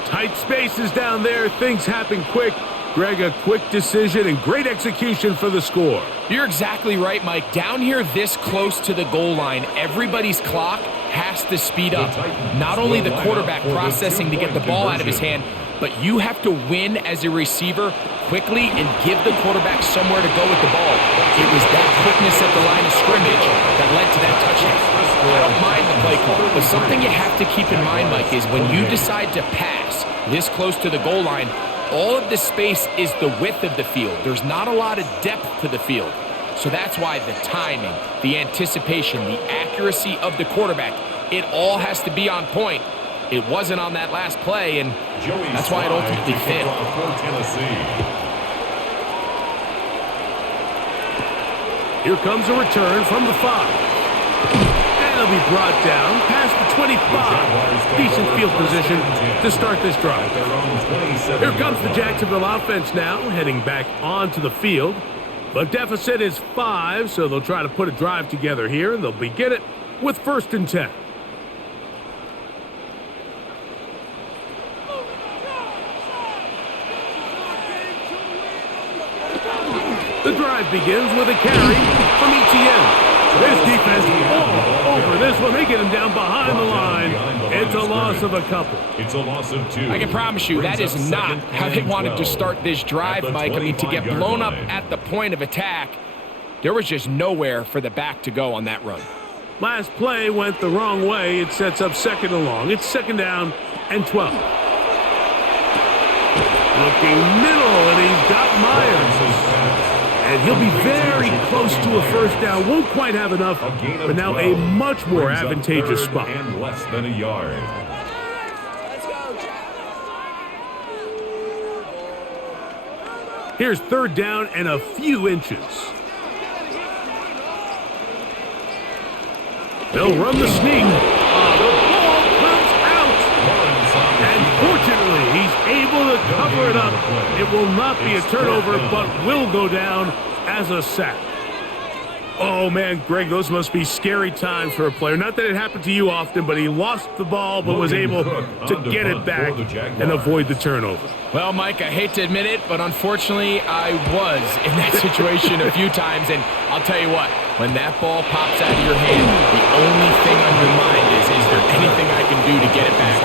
Tight spaces down there. Things happen quick. Greg, a quick decision and great execution for the score. You're exactly right, Mike. Down here this close to the goal line, everybody's clock has to speed up. Not only the quarterback processing to get the ball out of his hand, but you have to win as a receiver quickly and give the quarterback somewhere to go with the ball. It was that quickness at the line of scrimmage that led to that touchdown. I don't mind the play call, but something you have to keep in mind, Mike, is when you decide to pass this close to the goal line, all of the space is the width of the field. There's not a lot of depth to the field. So that's why the timing, the anticipation, the accuracy of the quarterback, it all has to be on point. It wasn't on that last play, and that's why it ultimately failed. Here comes a return from the 5. And it'll be brought down past the 25. Decent field position to start this drive. Here comes the Jacksonville offense now, heading back onto the field. The deficit is 5, so they'll try to put a drive together here. They'll begin it with 1st and 10. The drive begins with a carry from Etienne. This defense all over this one. They get him down behind the line. It's a loss of a couple. It's a loss of 2. I can promise you that is not how they wanted to start this drive, Mike. I mean, to get blown up at the point of attack, there was just nowhere for the back to go on that run. Last play went the wrong way. It sets up 2nd and long. It's 2nd down and 12. Looking middle, and he's got Myers. And he'll be very close to a 1st down. Won't quite have enough, but now a much more advantageous spot. And less than a yard. Here's 3rd down and a few inches. They'll run the sneak. The ball comes out. And fortunately, he's able to cover it up. It will not be a turnover, but will go down as a sack. Oh, man, Greg, those must be scary times for a player. Not that it happened to you often, but he lost the ball but was able to get it back and avoid the turnover. Well, Mike, I hate to admit it, but unfortunately, I was in that situation a few times. And I'll tell you what, when that ball pops out of your hand, the only thing on your mind is there anything I can do to get it back?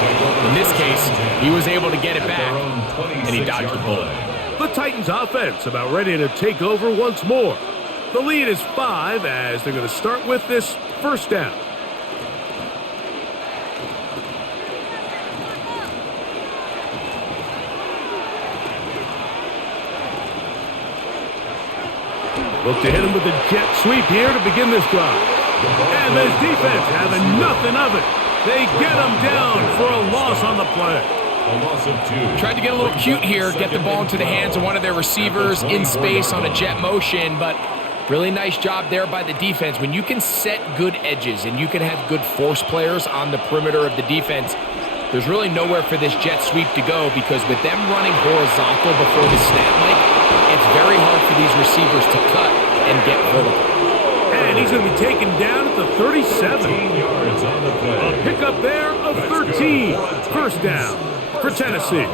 In this case, he was able to get it back, and he dodged the bullet. The Titans offense about ready to take over once more. The lead is 5 as they're going to start with this 1st down. Look to hit him with the jet sweep here to begin this drive. And this defense having nothing of it. They get him down for a loss on the play. A loss of 2. Tried to get a little cute here, get the ball into the hands of one of their receivers in space on a jet motion, but really nice job there by the defense. When you can set good edges and you can have good force players on the perimeter of the defense, there's really nowhere for this jet sweep to go because with them running horizontal before the snap, Mike, it's very hard for these receivers to cut and get vertical. And he's going to be taken down at the 37. 15 yards on the play. A pickup there of 13. 1st down for Tennessee.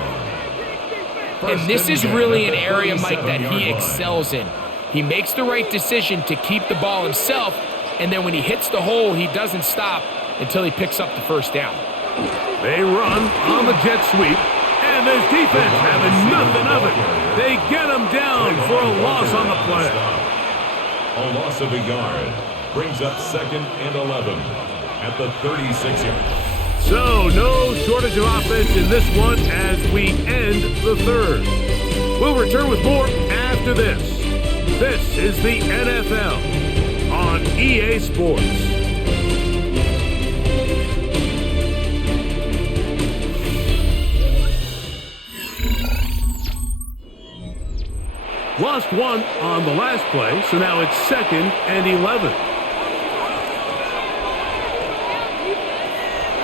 And this is really an area, Mike, that he excels in. He makes the right decision to keep the ball himself, and then when he hits the hole, he doesn't stop until he picks up the 1st down. They run on the jet sweep, and this defense having nothing of it. They get him down for a loss on the play. A loss of a yard brings up 2nd and 11 at the 36-yard. So no shortage of offense in this one as we end the 3rd. We'll return with more after this. This is the NFL on EA Sports. Lost one on the last play, so now it's 2nd and 11.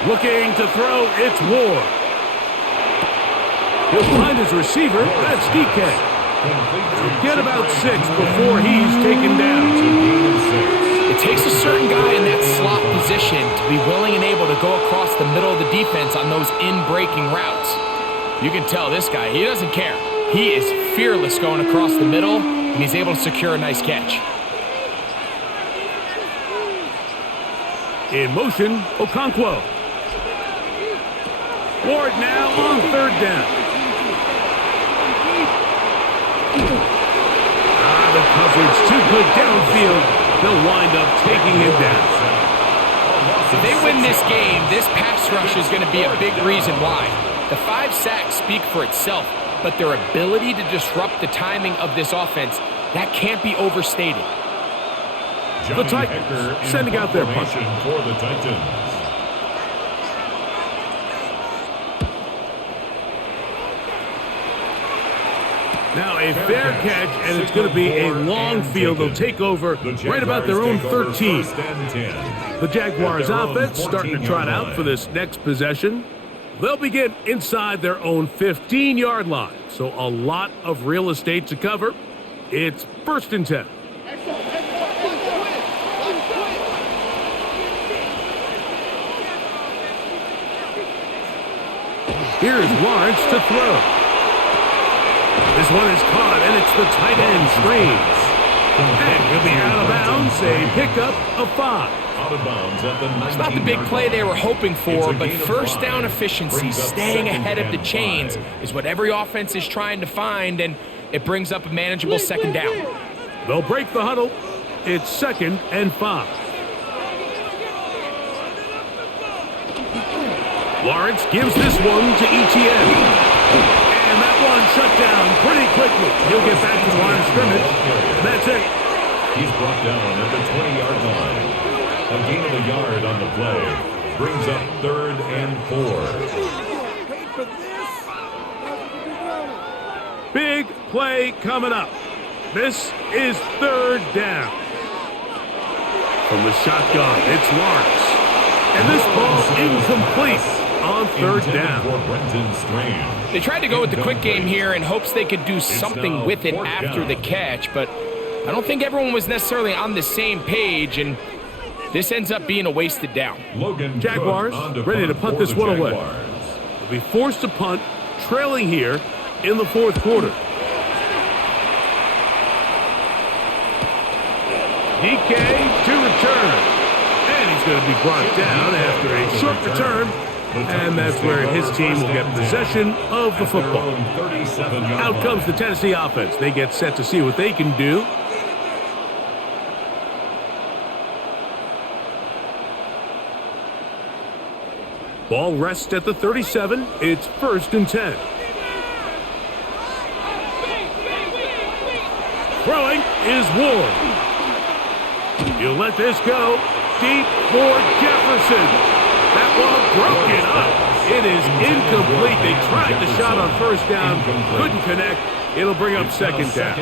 Looking to throw, it's Ward. He'll find his receiver, that's DK. Get about 6 before he's taken down. It takes a certain guy in that slot position to be willing and able to go across the middle of the defense on those in-breaking routes. You can tell this guy, he doesn't care. He is fearless going across the middle, and he's able to secure a nice catch. In motion, Okonkwo. Ward now on 3rd down. The coverage too good downfield. They'll wind up taking him down. If they win this game, this pass rush is going to be a big reason why. The 5 sacks speak for itself, but their ability to disrupt the timing of this offense, that can't be overstated. The Titans sending out their punch. For the Titans. Now a fair catch, and it's going to be a long field. They'll take over right about their own 13. The Jaguars offense starting to trot out for this next possession. They'll begin inside their own 15-yard line. So a lot of real estate to cover. It's 1st and 10. Here's Lawrence to throw. This one is caught, and it's the tight end screens. And he'll be out of bounds, a pickup of 5. Out of bounds at the 19-yard line. It's not the big play they were hoping for, but first down efficiency, staying ahead of the chains, is what every offense is trying to find, and it brings up a manageable 2nd down. They'll break the huddle. It's 2nd and 5. Lawrence gives this one to ETN. And that one shut down pretty quickly. He'll get back to the line of scrimmage. And that's it. He's brought down at the 20-yard line. A gain of a yard on the play brings up 3rd and 4. Big play coming up. This is 3rd down. From the shotgun, it's Lawrence. And this ball incomplete on 3rd down. They tried to go with the quick game here in hopes they could do something with it after the catch, but I don't think everyone was necessarily on the same page, and this ends up being a wasted down. Jaguars ready to punt this one away. They'll be forced to punt, trailing here in the 4th quarter. DK to return. And he's going to be brought down after a short return. And that's where his team will get possession of the football. Out comes the Tennessee offense. They get set to see what they can do. Ball rests at the 37. It's 1st and 10. Throwing is Ward. He'll let this go. Deep for Jefferson. That ball broken up. It is incomplete. They tried the shot on 1st down. Couldn't connect. It'll bring up 2nd down.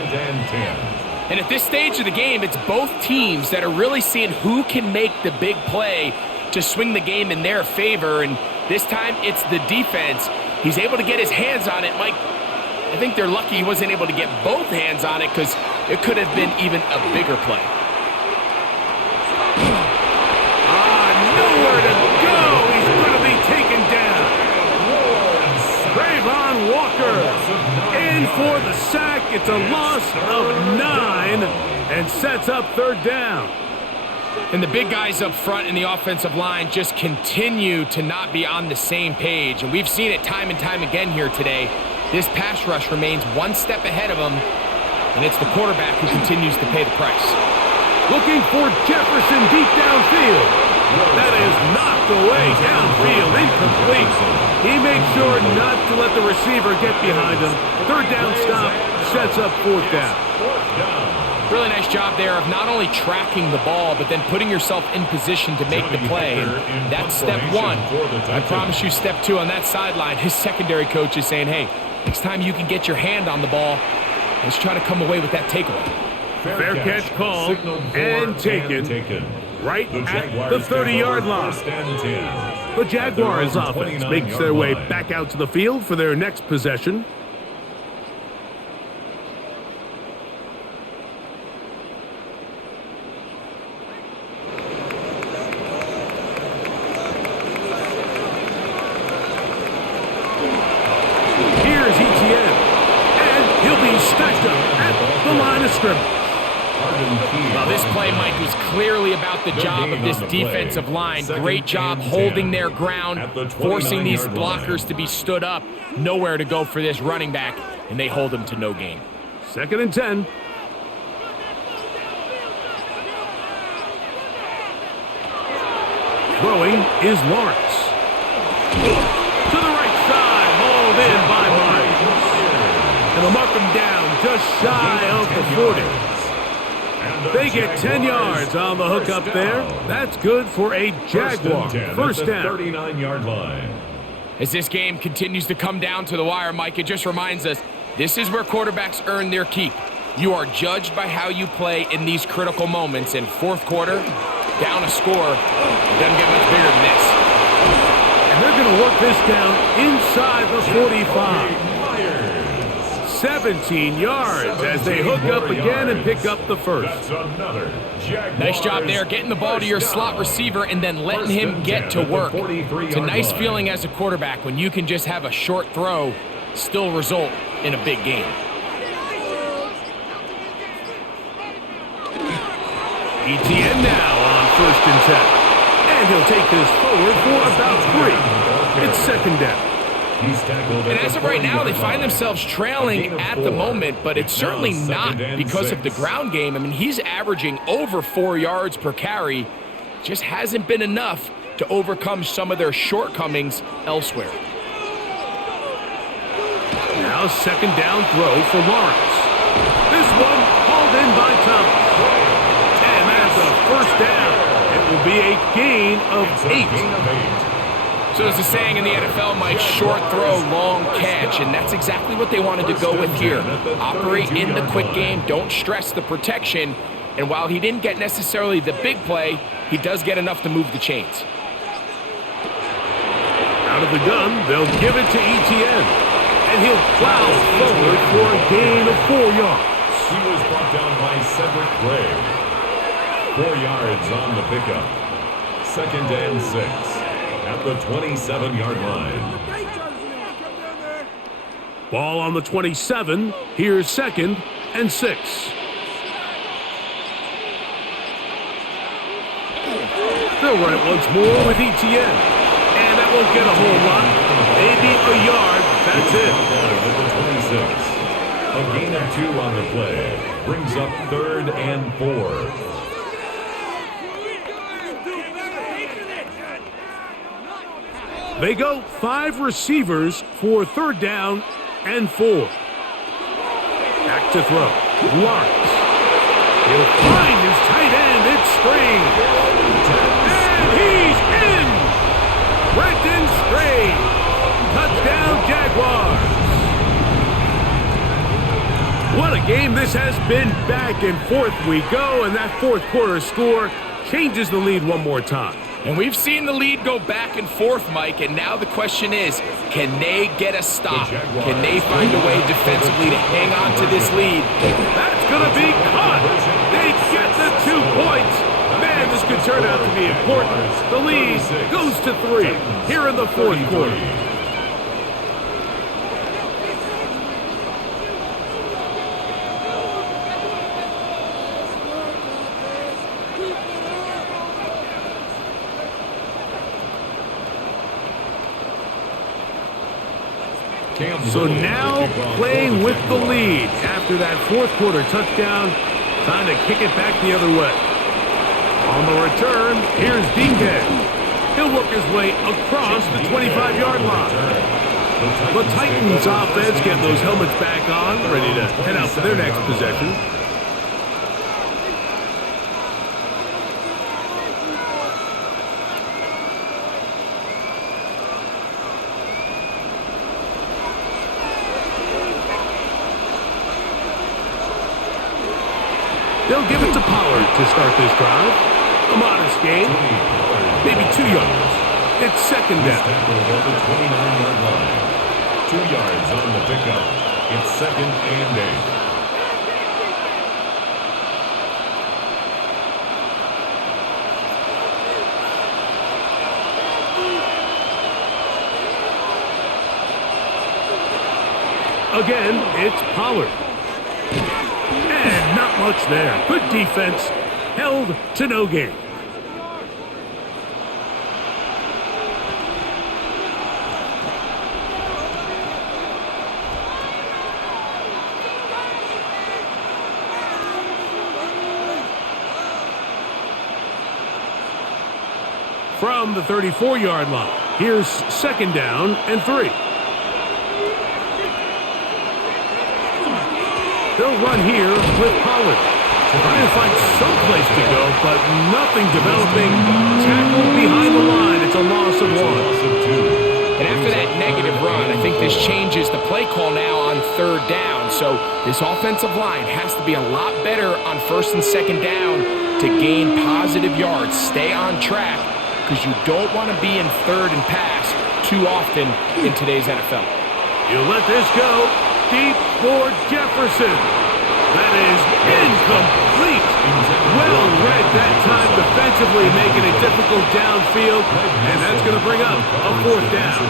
And at this stage of the game, it's both teams that are really seeing who can make the big play to swing the game in their favor, and this time it's the defense. He's able to get his hands on it. Mike, I think they're lucky he wasn't able to get both hands on it because it could have been even a bigger play. Nowhere to go. He's going to be taken down. Trayvon Walker in for the sack. It's a loss of 9 and sets up 3rd down. And the big guys up front in the offensive line just continue to not be on the same page. And we've seen it time and time again here today. This pass rush remains one step ahead of them, and it's the quarterback who continues to pay the price. Looking for Jefferson deep downfield. That is knocked away downfield, incomplete. He made sure not to let the receiver get behind him. 3rd down stop sets up 4th down. Really nice job there of not only tracking the ball, but then putting yourself in position to make the play. And that's step 1. I promise you step 2 on that sideline. His secondary coach is saying, hey, next time you can get your hand on the ball, let's try to come away with that takeaway. Fair catch called and taken right at the 30-yard line. The Jaguars offense makes their way back out to the field for their next possession. Here's ETN, and he'll be stacked up at the line of scrimmage. Well, this play, Mike, was clearly about the job of this defensive line. Great job holding their ground, forcing these blockers to be stood up. Nowhere to go for this running back, and they hold him to no gain. 2nd and 10. Throwing is Lawrence. To the right side, hauled in by Myers. And they'll mark him down just shy of the 40. They get 10 yards on the hook up there. That's good for a Jaguar. 1st down. 39-yard line. As this game continues to come down to the wire, Mike, it just reminds us this is where quarterbacks earn their keep. You are judged by how you play in these critical moments. In 4th quarter, down a score, it doesn't get much bigger than this. And they're going to work this down inside the 45. 17 yards as they hook up again and pick up the first. That's another Jaguars. Nice job there, getting the ball to your slot receiver and then letting him get to work. It's a nice feeling as a quarterback when you can just have a short throw still result in a big game. ETN now on 1st and 10. And he'll take this forward for about 3. It's 2nd down. He's tackled And as of right now, they find themselves trailing at the moment, but it's certainly not because of the ground game. I mean, he's averaging over 4 yards per carry. Just hasn't been enough to overcome some of their shortcomings elsewhere. Now 2nd down throw for Lawrence. This one hauled in by Thomas. And that's a 1st down. It will be a gain of 8. So there's a saying in the NFL, Mike, short throw, long catch, and that's exactly what they wanted to go with here. Operate in the quick game, don't stress the protection, and while he didn't get necessarily the big play, he does get enough to move the chains. Out of the gun, they'll give it to ETN, and he'll plow forward for a gain of 4 yards. He was brought down by Cedric Gray. 4 yards on the pickup. 2nd and 6. At the 27-yard line. Ball on the 27. Here's 2nd and 6. They'll run it once more with ETN. And that won't get a whole lot. Maybe a yard. That's it. A gain of 2 on the play. Brings up 3rd and 4. They go 5 receivers for 3rd down and 4. Back to throw. Lawrence. He'll find his tight end. It's Strain. And he's in. Brenton Strain. Touchdown, Jaguars. What a game this has been. Back and forth we go, and that 4th quarter score changes the lead one more time. And we've seen the lead go back and forth, Mike, and now the question is, can they get a stop? Can they find a way defensively to hang on to this lead? That's going to be caught. They get the 2 points. Man, this could turn out to be important. The lead goes to 3 here in the 4th quarter. So now playing with the lead after that 4th quarter touchdown, time to kick it back the other way. On the return, here's Dingue. He'll work his way across the 25-yard line. The Titans offense getting those helmets back on, ready to head out for their next possession. They'll give it to Pollard to start this drive. A modest gain, maybe 2 yards. It's 2nd down. At the 29-yard line. 2 yards on the pickup. It's 2nd and 8. Again, it's Pollard. And not much there. Good defense. Held to no gain. From the 34-yard line, here's 2nd down and 3. They'll run here with Pollard. Trying to find some place to go, but nothing developing. Tackled behind the line. It's a loss of 1. And after that negative run, I think this changes the play call now on 3rd down. So this offensive line has to be a lot better on 1st and 2nd down to gain positive yards. Stay on track because you don't want to be in 3rd and pass too often in today's NFL. You let this go. deep for Jefferson. That is incomplete. Well read that time defensively, making it difficult downfield, and that's going to bring up a fourth down.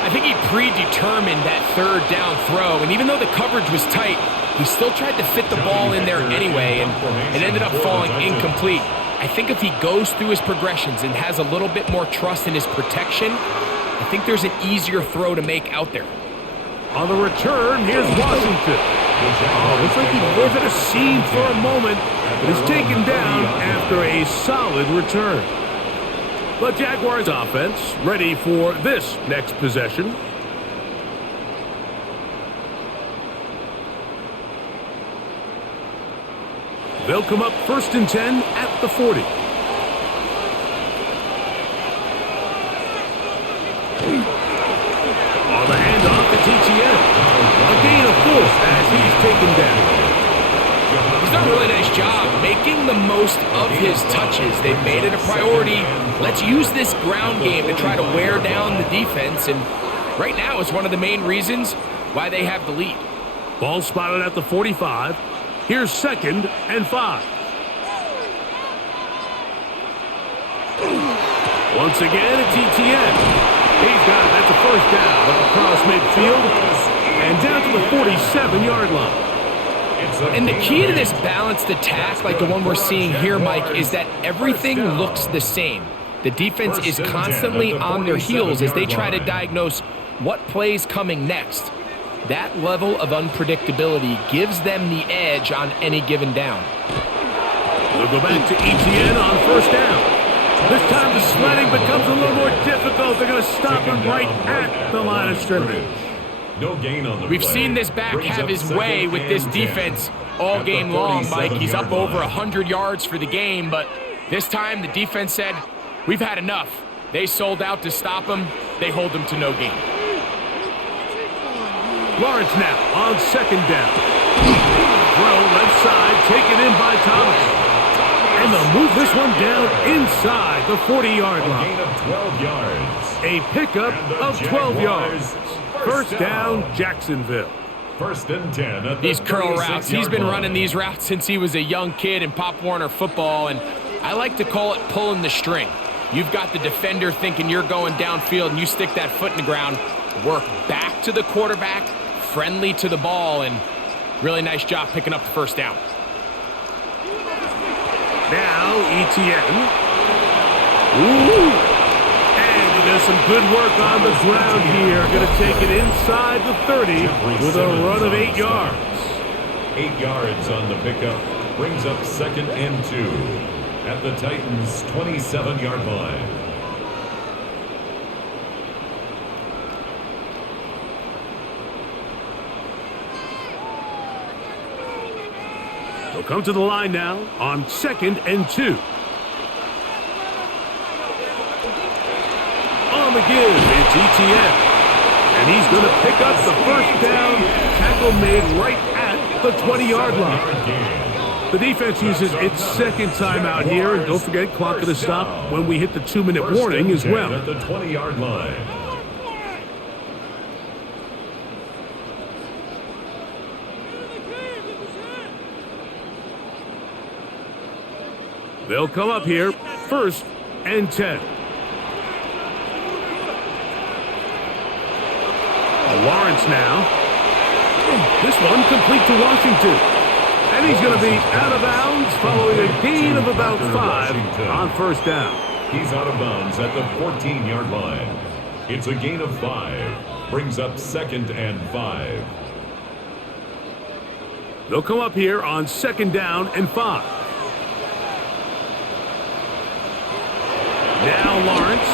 I think he predetermined that third down throw, and even though the coverage was tight, he still tried to fit the ball in there anyway, and it ended up falling incomplete. I think if he goes through his progressions and has a little bit more trust in his protection, I think there's an easier throw to make out there. On the return, here's Washington. Oh, looks like he was at a seam for a moment, but he's taken down after a solid return. The Jaguars offense ready for this next possession. They'll come up 1st and 10 at the 40. On the handoff to TTN. A gain of 4 as he's taken down. He's done a really nice job making the most of his touches. They've made it a priority. Let's use this ground game to try to wear down the defense, and right now it's one of the main reasons why they have the lead. Ball spotted at the 45. Here's 2nd and 5. Once again, it's ETN. He's got it. That's a first down across midfield and down to the 47-yard line. And the key to this balanced attack, like the one we're seeing here, Mike, is that everything looks the same. The defense is constantly on their heels as they try to diagnose what play's coming next. That level of unpredictability gives them the edge on any given down. They'll go back to ETN on first down. This time the sledding becomes a little more difficult. They're going to stop him right at the line of scrimmage. No gain on the We've play. seen this back have his way with this defense all game long, Mike. He's up over 100 yards for the game, but this time the defense said, we've had enough. They sold out to stop him. They hold him to no gain. Lawrence now on 2nd down. Throw left side, taken in by Thomas. And they'll move this one down inside the 40-yard line. Gain of 12 yards. A pickup of 12 yards. First down, Jacksonville. 1st and 10 at the These curl routes. He's been 36-yard running line. these routes since he was a young kid in Pop Warner football, and I like to call it pulling the string. You've got the defender thinking you're going downfield, and you stick that foot in the ground, work back to the quarterback, friendly to the ball, and really nice job picking up the first down. Now, ETN. Ooh. And he does some good work on the ground here. Going to take it inside the 30 with a run of 8 yards. 8 yards on the pickup. Brings up 2nd and 2 at the Titans' 27-yard line. They'll come to the line now on 2nd and 2. On the give, it's ETN. And he's going to pick up the first down. Tackle made right at the 20-yard line. The defense uses its 2nd timeout here. And don't forget, clock going to stop when we hit the 2-minute warning as well. At the 20-yard line. They'll come up here, 1st and 10. Lawrence now. This one complete to Washington. And he's going to be out of bounds following a gain of about 5 on first down. He's out of bounds at the 14-yard line. It's a gain of 5. Brings up 2nd and 5. They'll come up here on 2nd down and 5. Now Lawrence.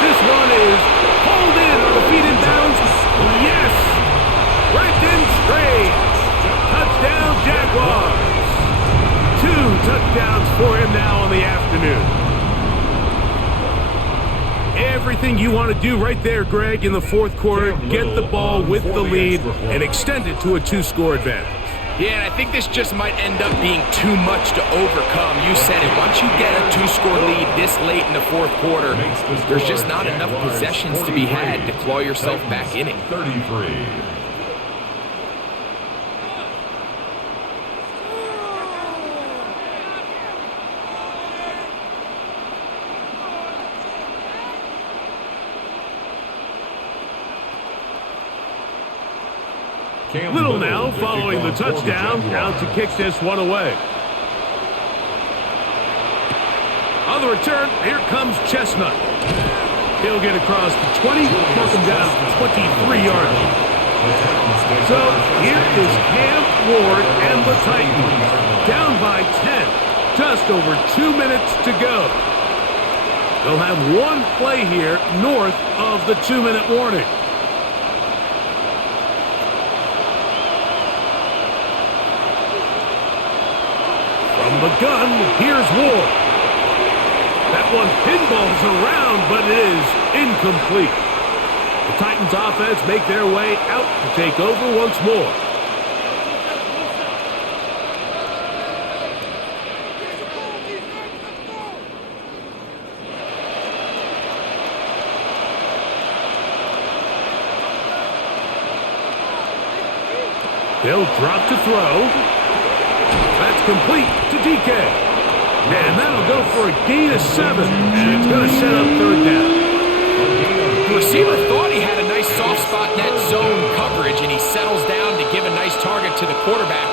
This one is pulled in on the feet in bounds. Yes! Brenton straight. Touchdown Jaguars. 2 touchdowns for him now on the afternoon. Everything you want to do right there, Greg, in the 4th quarter. Get the ball with the lead and extend it to a 2-score advantage. Yeah, and I think this just might end up being too much to overcome. You said it. Once you get a two-score lead this late in the fourth quarter, there's just not enough possessions to be had to claw yourself back in it. 33. Little now following the touchdown, out to kick this one away. On the return, here comes Chestnut. He'll get across the 20, knock him down to the 23-yard line. So here is Cam Ward and the Titans, down by 10, just over 2 minutes to go. They'll have one play here north of the 2-minute warning. From the gun, here's Ward. That one pinballs around, but it is incomplete. The Titans offense make their way out to take over once more. They'll drop to throw. That's complete to DK. And that'll go for a gain of 7. And it's going to set up third down. The receiver thought he had a nice soft spot in that zone coverage, and he settles down to give a nice target to the quarterback.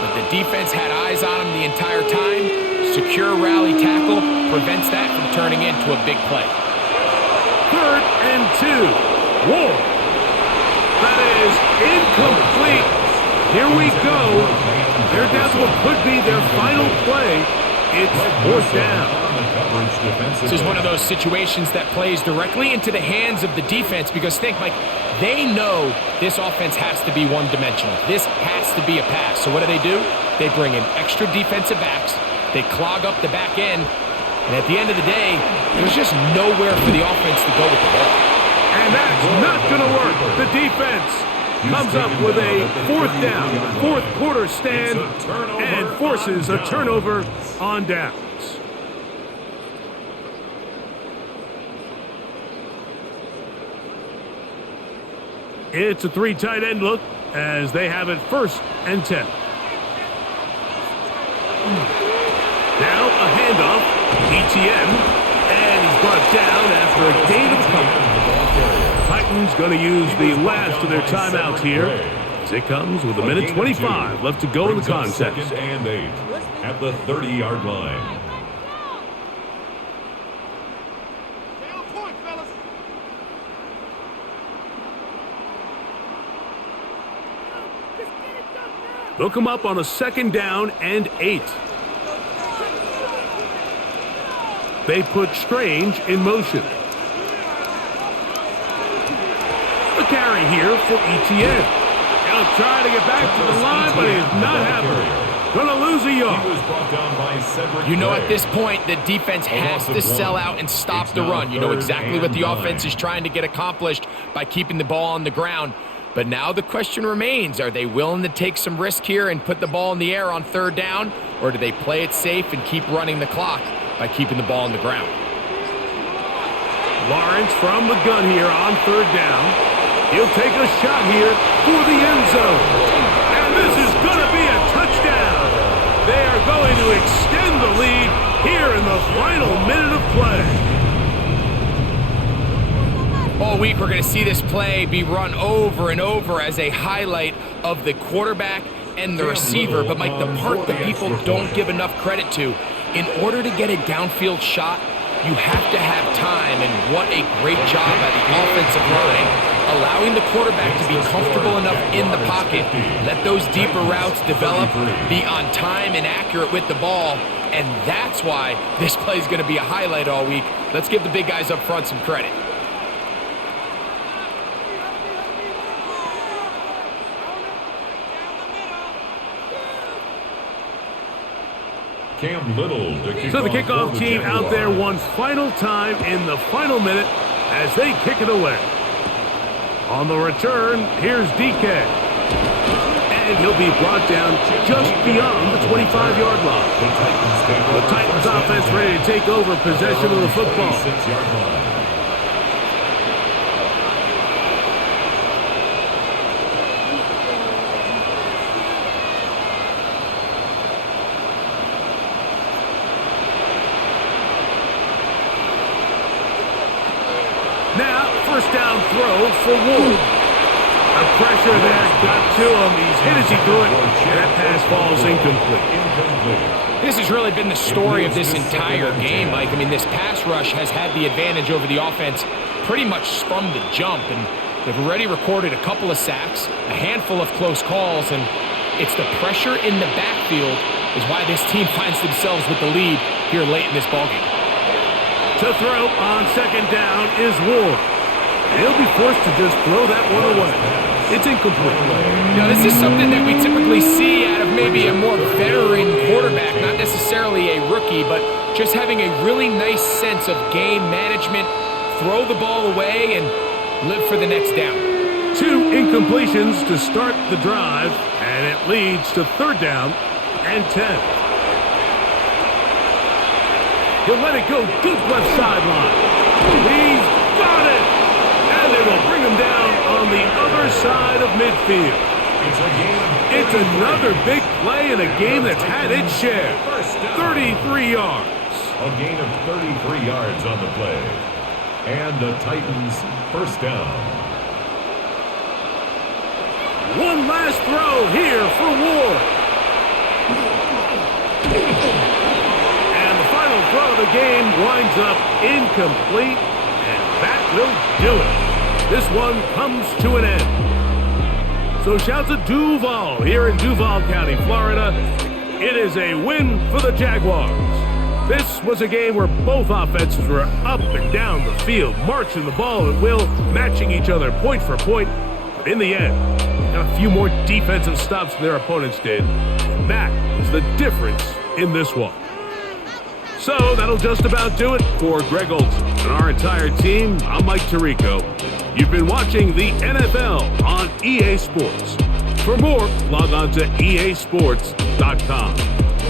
But the defense had eyes on him the entire time. Secure rally tackle prevents that from turning into a big play. 3rd and 2. Ward. That is incomplete. Here we go. They're down to what could be their final play. It's 4th down. This is one of those situations that plays directly into the hands of the defense because think, Mike, they know this offense has to be one-dimensional. This has to be a pass. So what do? They bring in extra defensive backs. They clog up the back end. And at the end of the day, there's just nowhere for the offense to go with the ball. And that's not going to work. The defense comes up with a 4th down, 4th quarter stand, and forces a turnover on downs. It's a 3 tight end look as they have it 1st and 10. Now a handoff, ETN, and he's brought down after a gain of couple. Titans going to use the last of their timeouts here as it comes with 1:25 left to go in the contest. 2nd and 8 at the 30-yard line. They'll come up on a 2nd down and 8. They put Strange in motion. The carry here for ETN. He'll try to get back to the line, but it's not happening. Gonna lose a yard. You know, at this point, the defense has to sell out and stop the run. You know exactly what the offense is trying to get accomplished by keeping the ball on the ground. But now the question remains, are they willing to take some risk here and put the ball in the air on 3rd down? Or do they play it safe and keep running the clock by keeping the ball on the ground? Lawrence from the gun here on 3rd down. He'll take a shot here for the end zone. And this is going to be a touchdown. They are going to extend the lead here in the final minute of play. All week, we're going to see this play be run over and over as a highlight of the quarterback and the receiver. But, Mike, the part that people don't give enough credit to, in order to get a downfield shot, you have to have time. And what a great job by the offensive line, allowing the quarterback to be comfortable enough in the pocket, let those deeper routes develop, be on time and accurate with the ball. And that's why this play is going to be a highlight all week. Let's give the big guys up front some credit. Cam Little to kick So the off kickoff for the team out Jaguars. there one final time in the final minute as they kick it away. On the return, here's DK. And he'll be brought down just beyond the 25-yard line. The Titans offense ready to take over possession of the football. 26-yard line. Now, first down throw for Ward. The pressure there got to him. He's hit as he threw it, and that pass falls incomplete. This has really been the story of this entire game, Mike. I mean, this pass rush has had the advantage over the offense pretty much from the jump, and they've already recorded a couple of sacks, a handful of close calls, and it's the pressure in the backfield is why this team finds themselves with the lead here late in this ballgame. To throw on second down is Ward. He'll be forced to just throw that one away. It's incomplete. Now, this is something that we typically see out of maybe a more veteran quarterback, not necessarily a rookie, but just having a really nice sense of game management, throw the ball away, and live for the next down. 2 incompletions to start the drive, and it leads to third down and 10. He'll let it go deep left sideline. He's got it! And they will bring him down on the other side of midfield. It's another big play in a game that's had its share. 33 yards. A gain of 33 yards on the play. And the Titans first down. One last throw here for Ward. And the final throw of the game winds up incomplete, and that will do it. This one comes to an end. So shouts to Duval here in Duval County, Florida. It is a win for the Jaguars. This was a game where both offenses were up and down the field, marching the ball at will, matching each other point for point. But in the end, got a few more defensive stops than their opponents did. And that is the difference in this one. So that'll just about do it for Greg Olson and our entire team. I'm Mike Tirico. You've been watching the NFL on EA Sports. For more, log on to easports.com.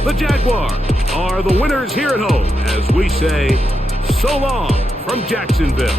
The Jaguars are the winners here at home as we say so long from Jacksonville.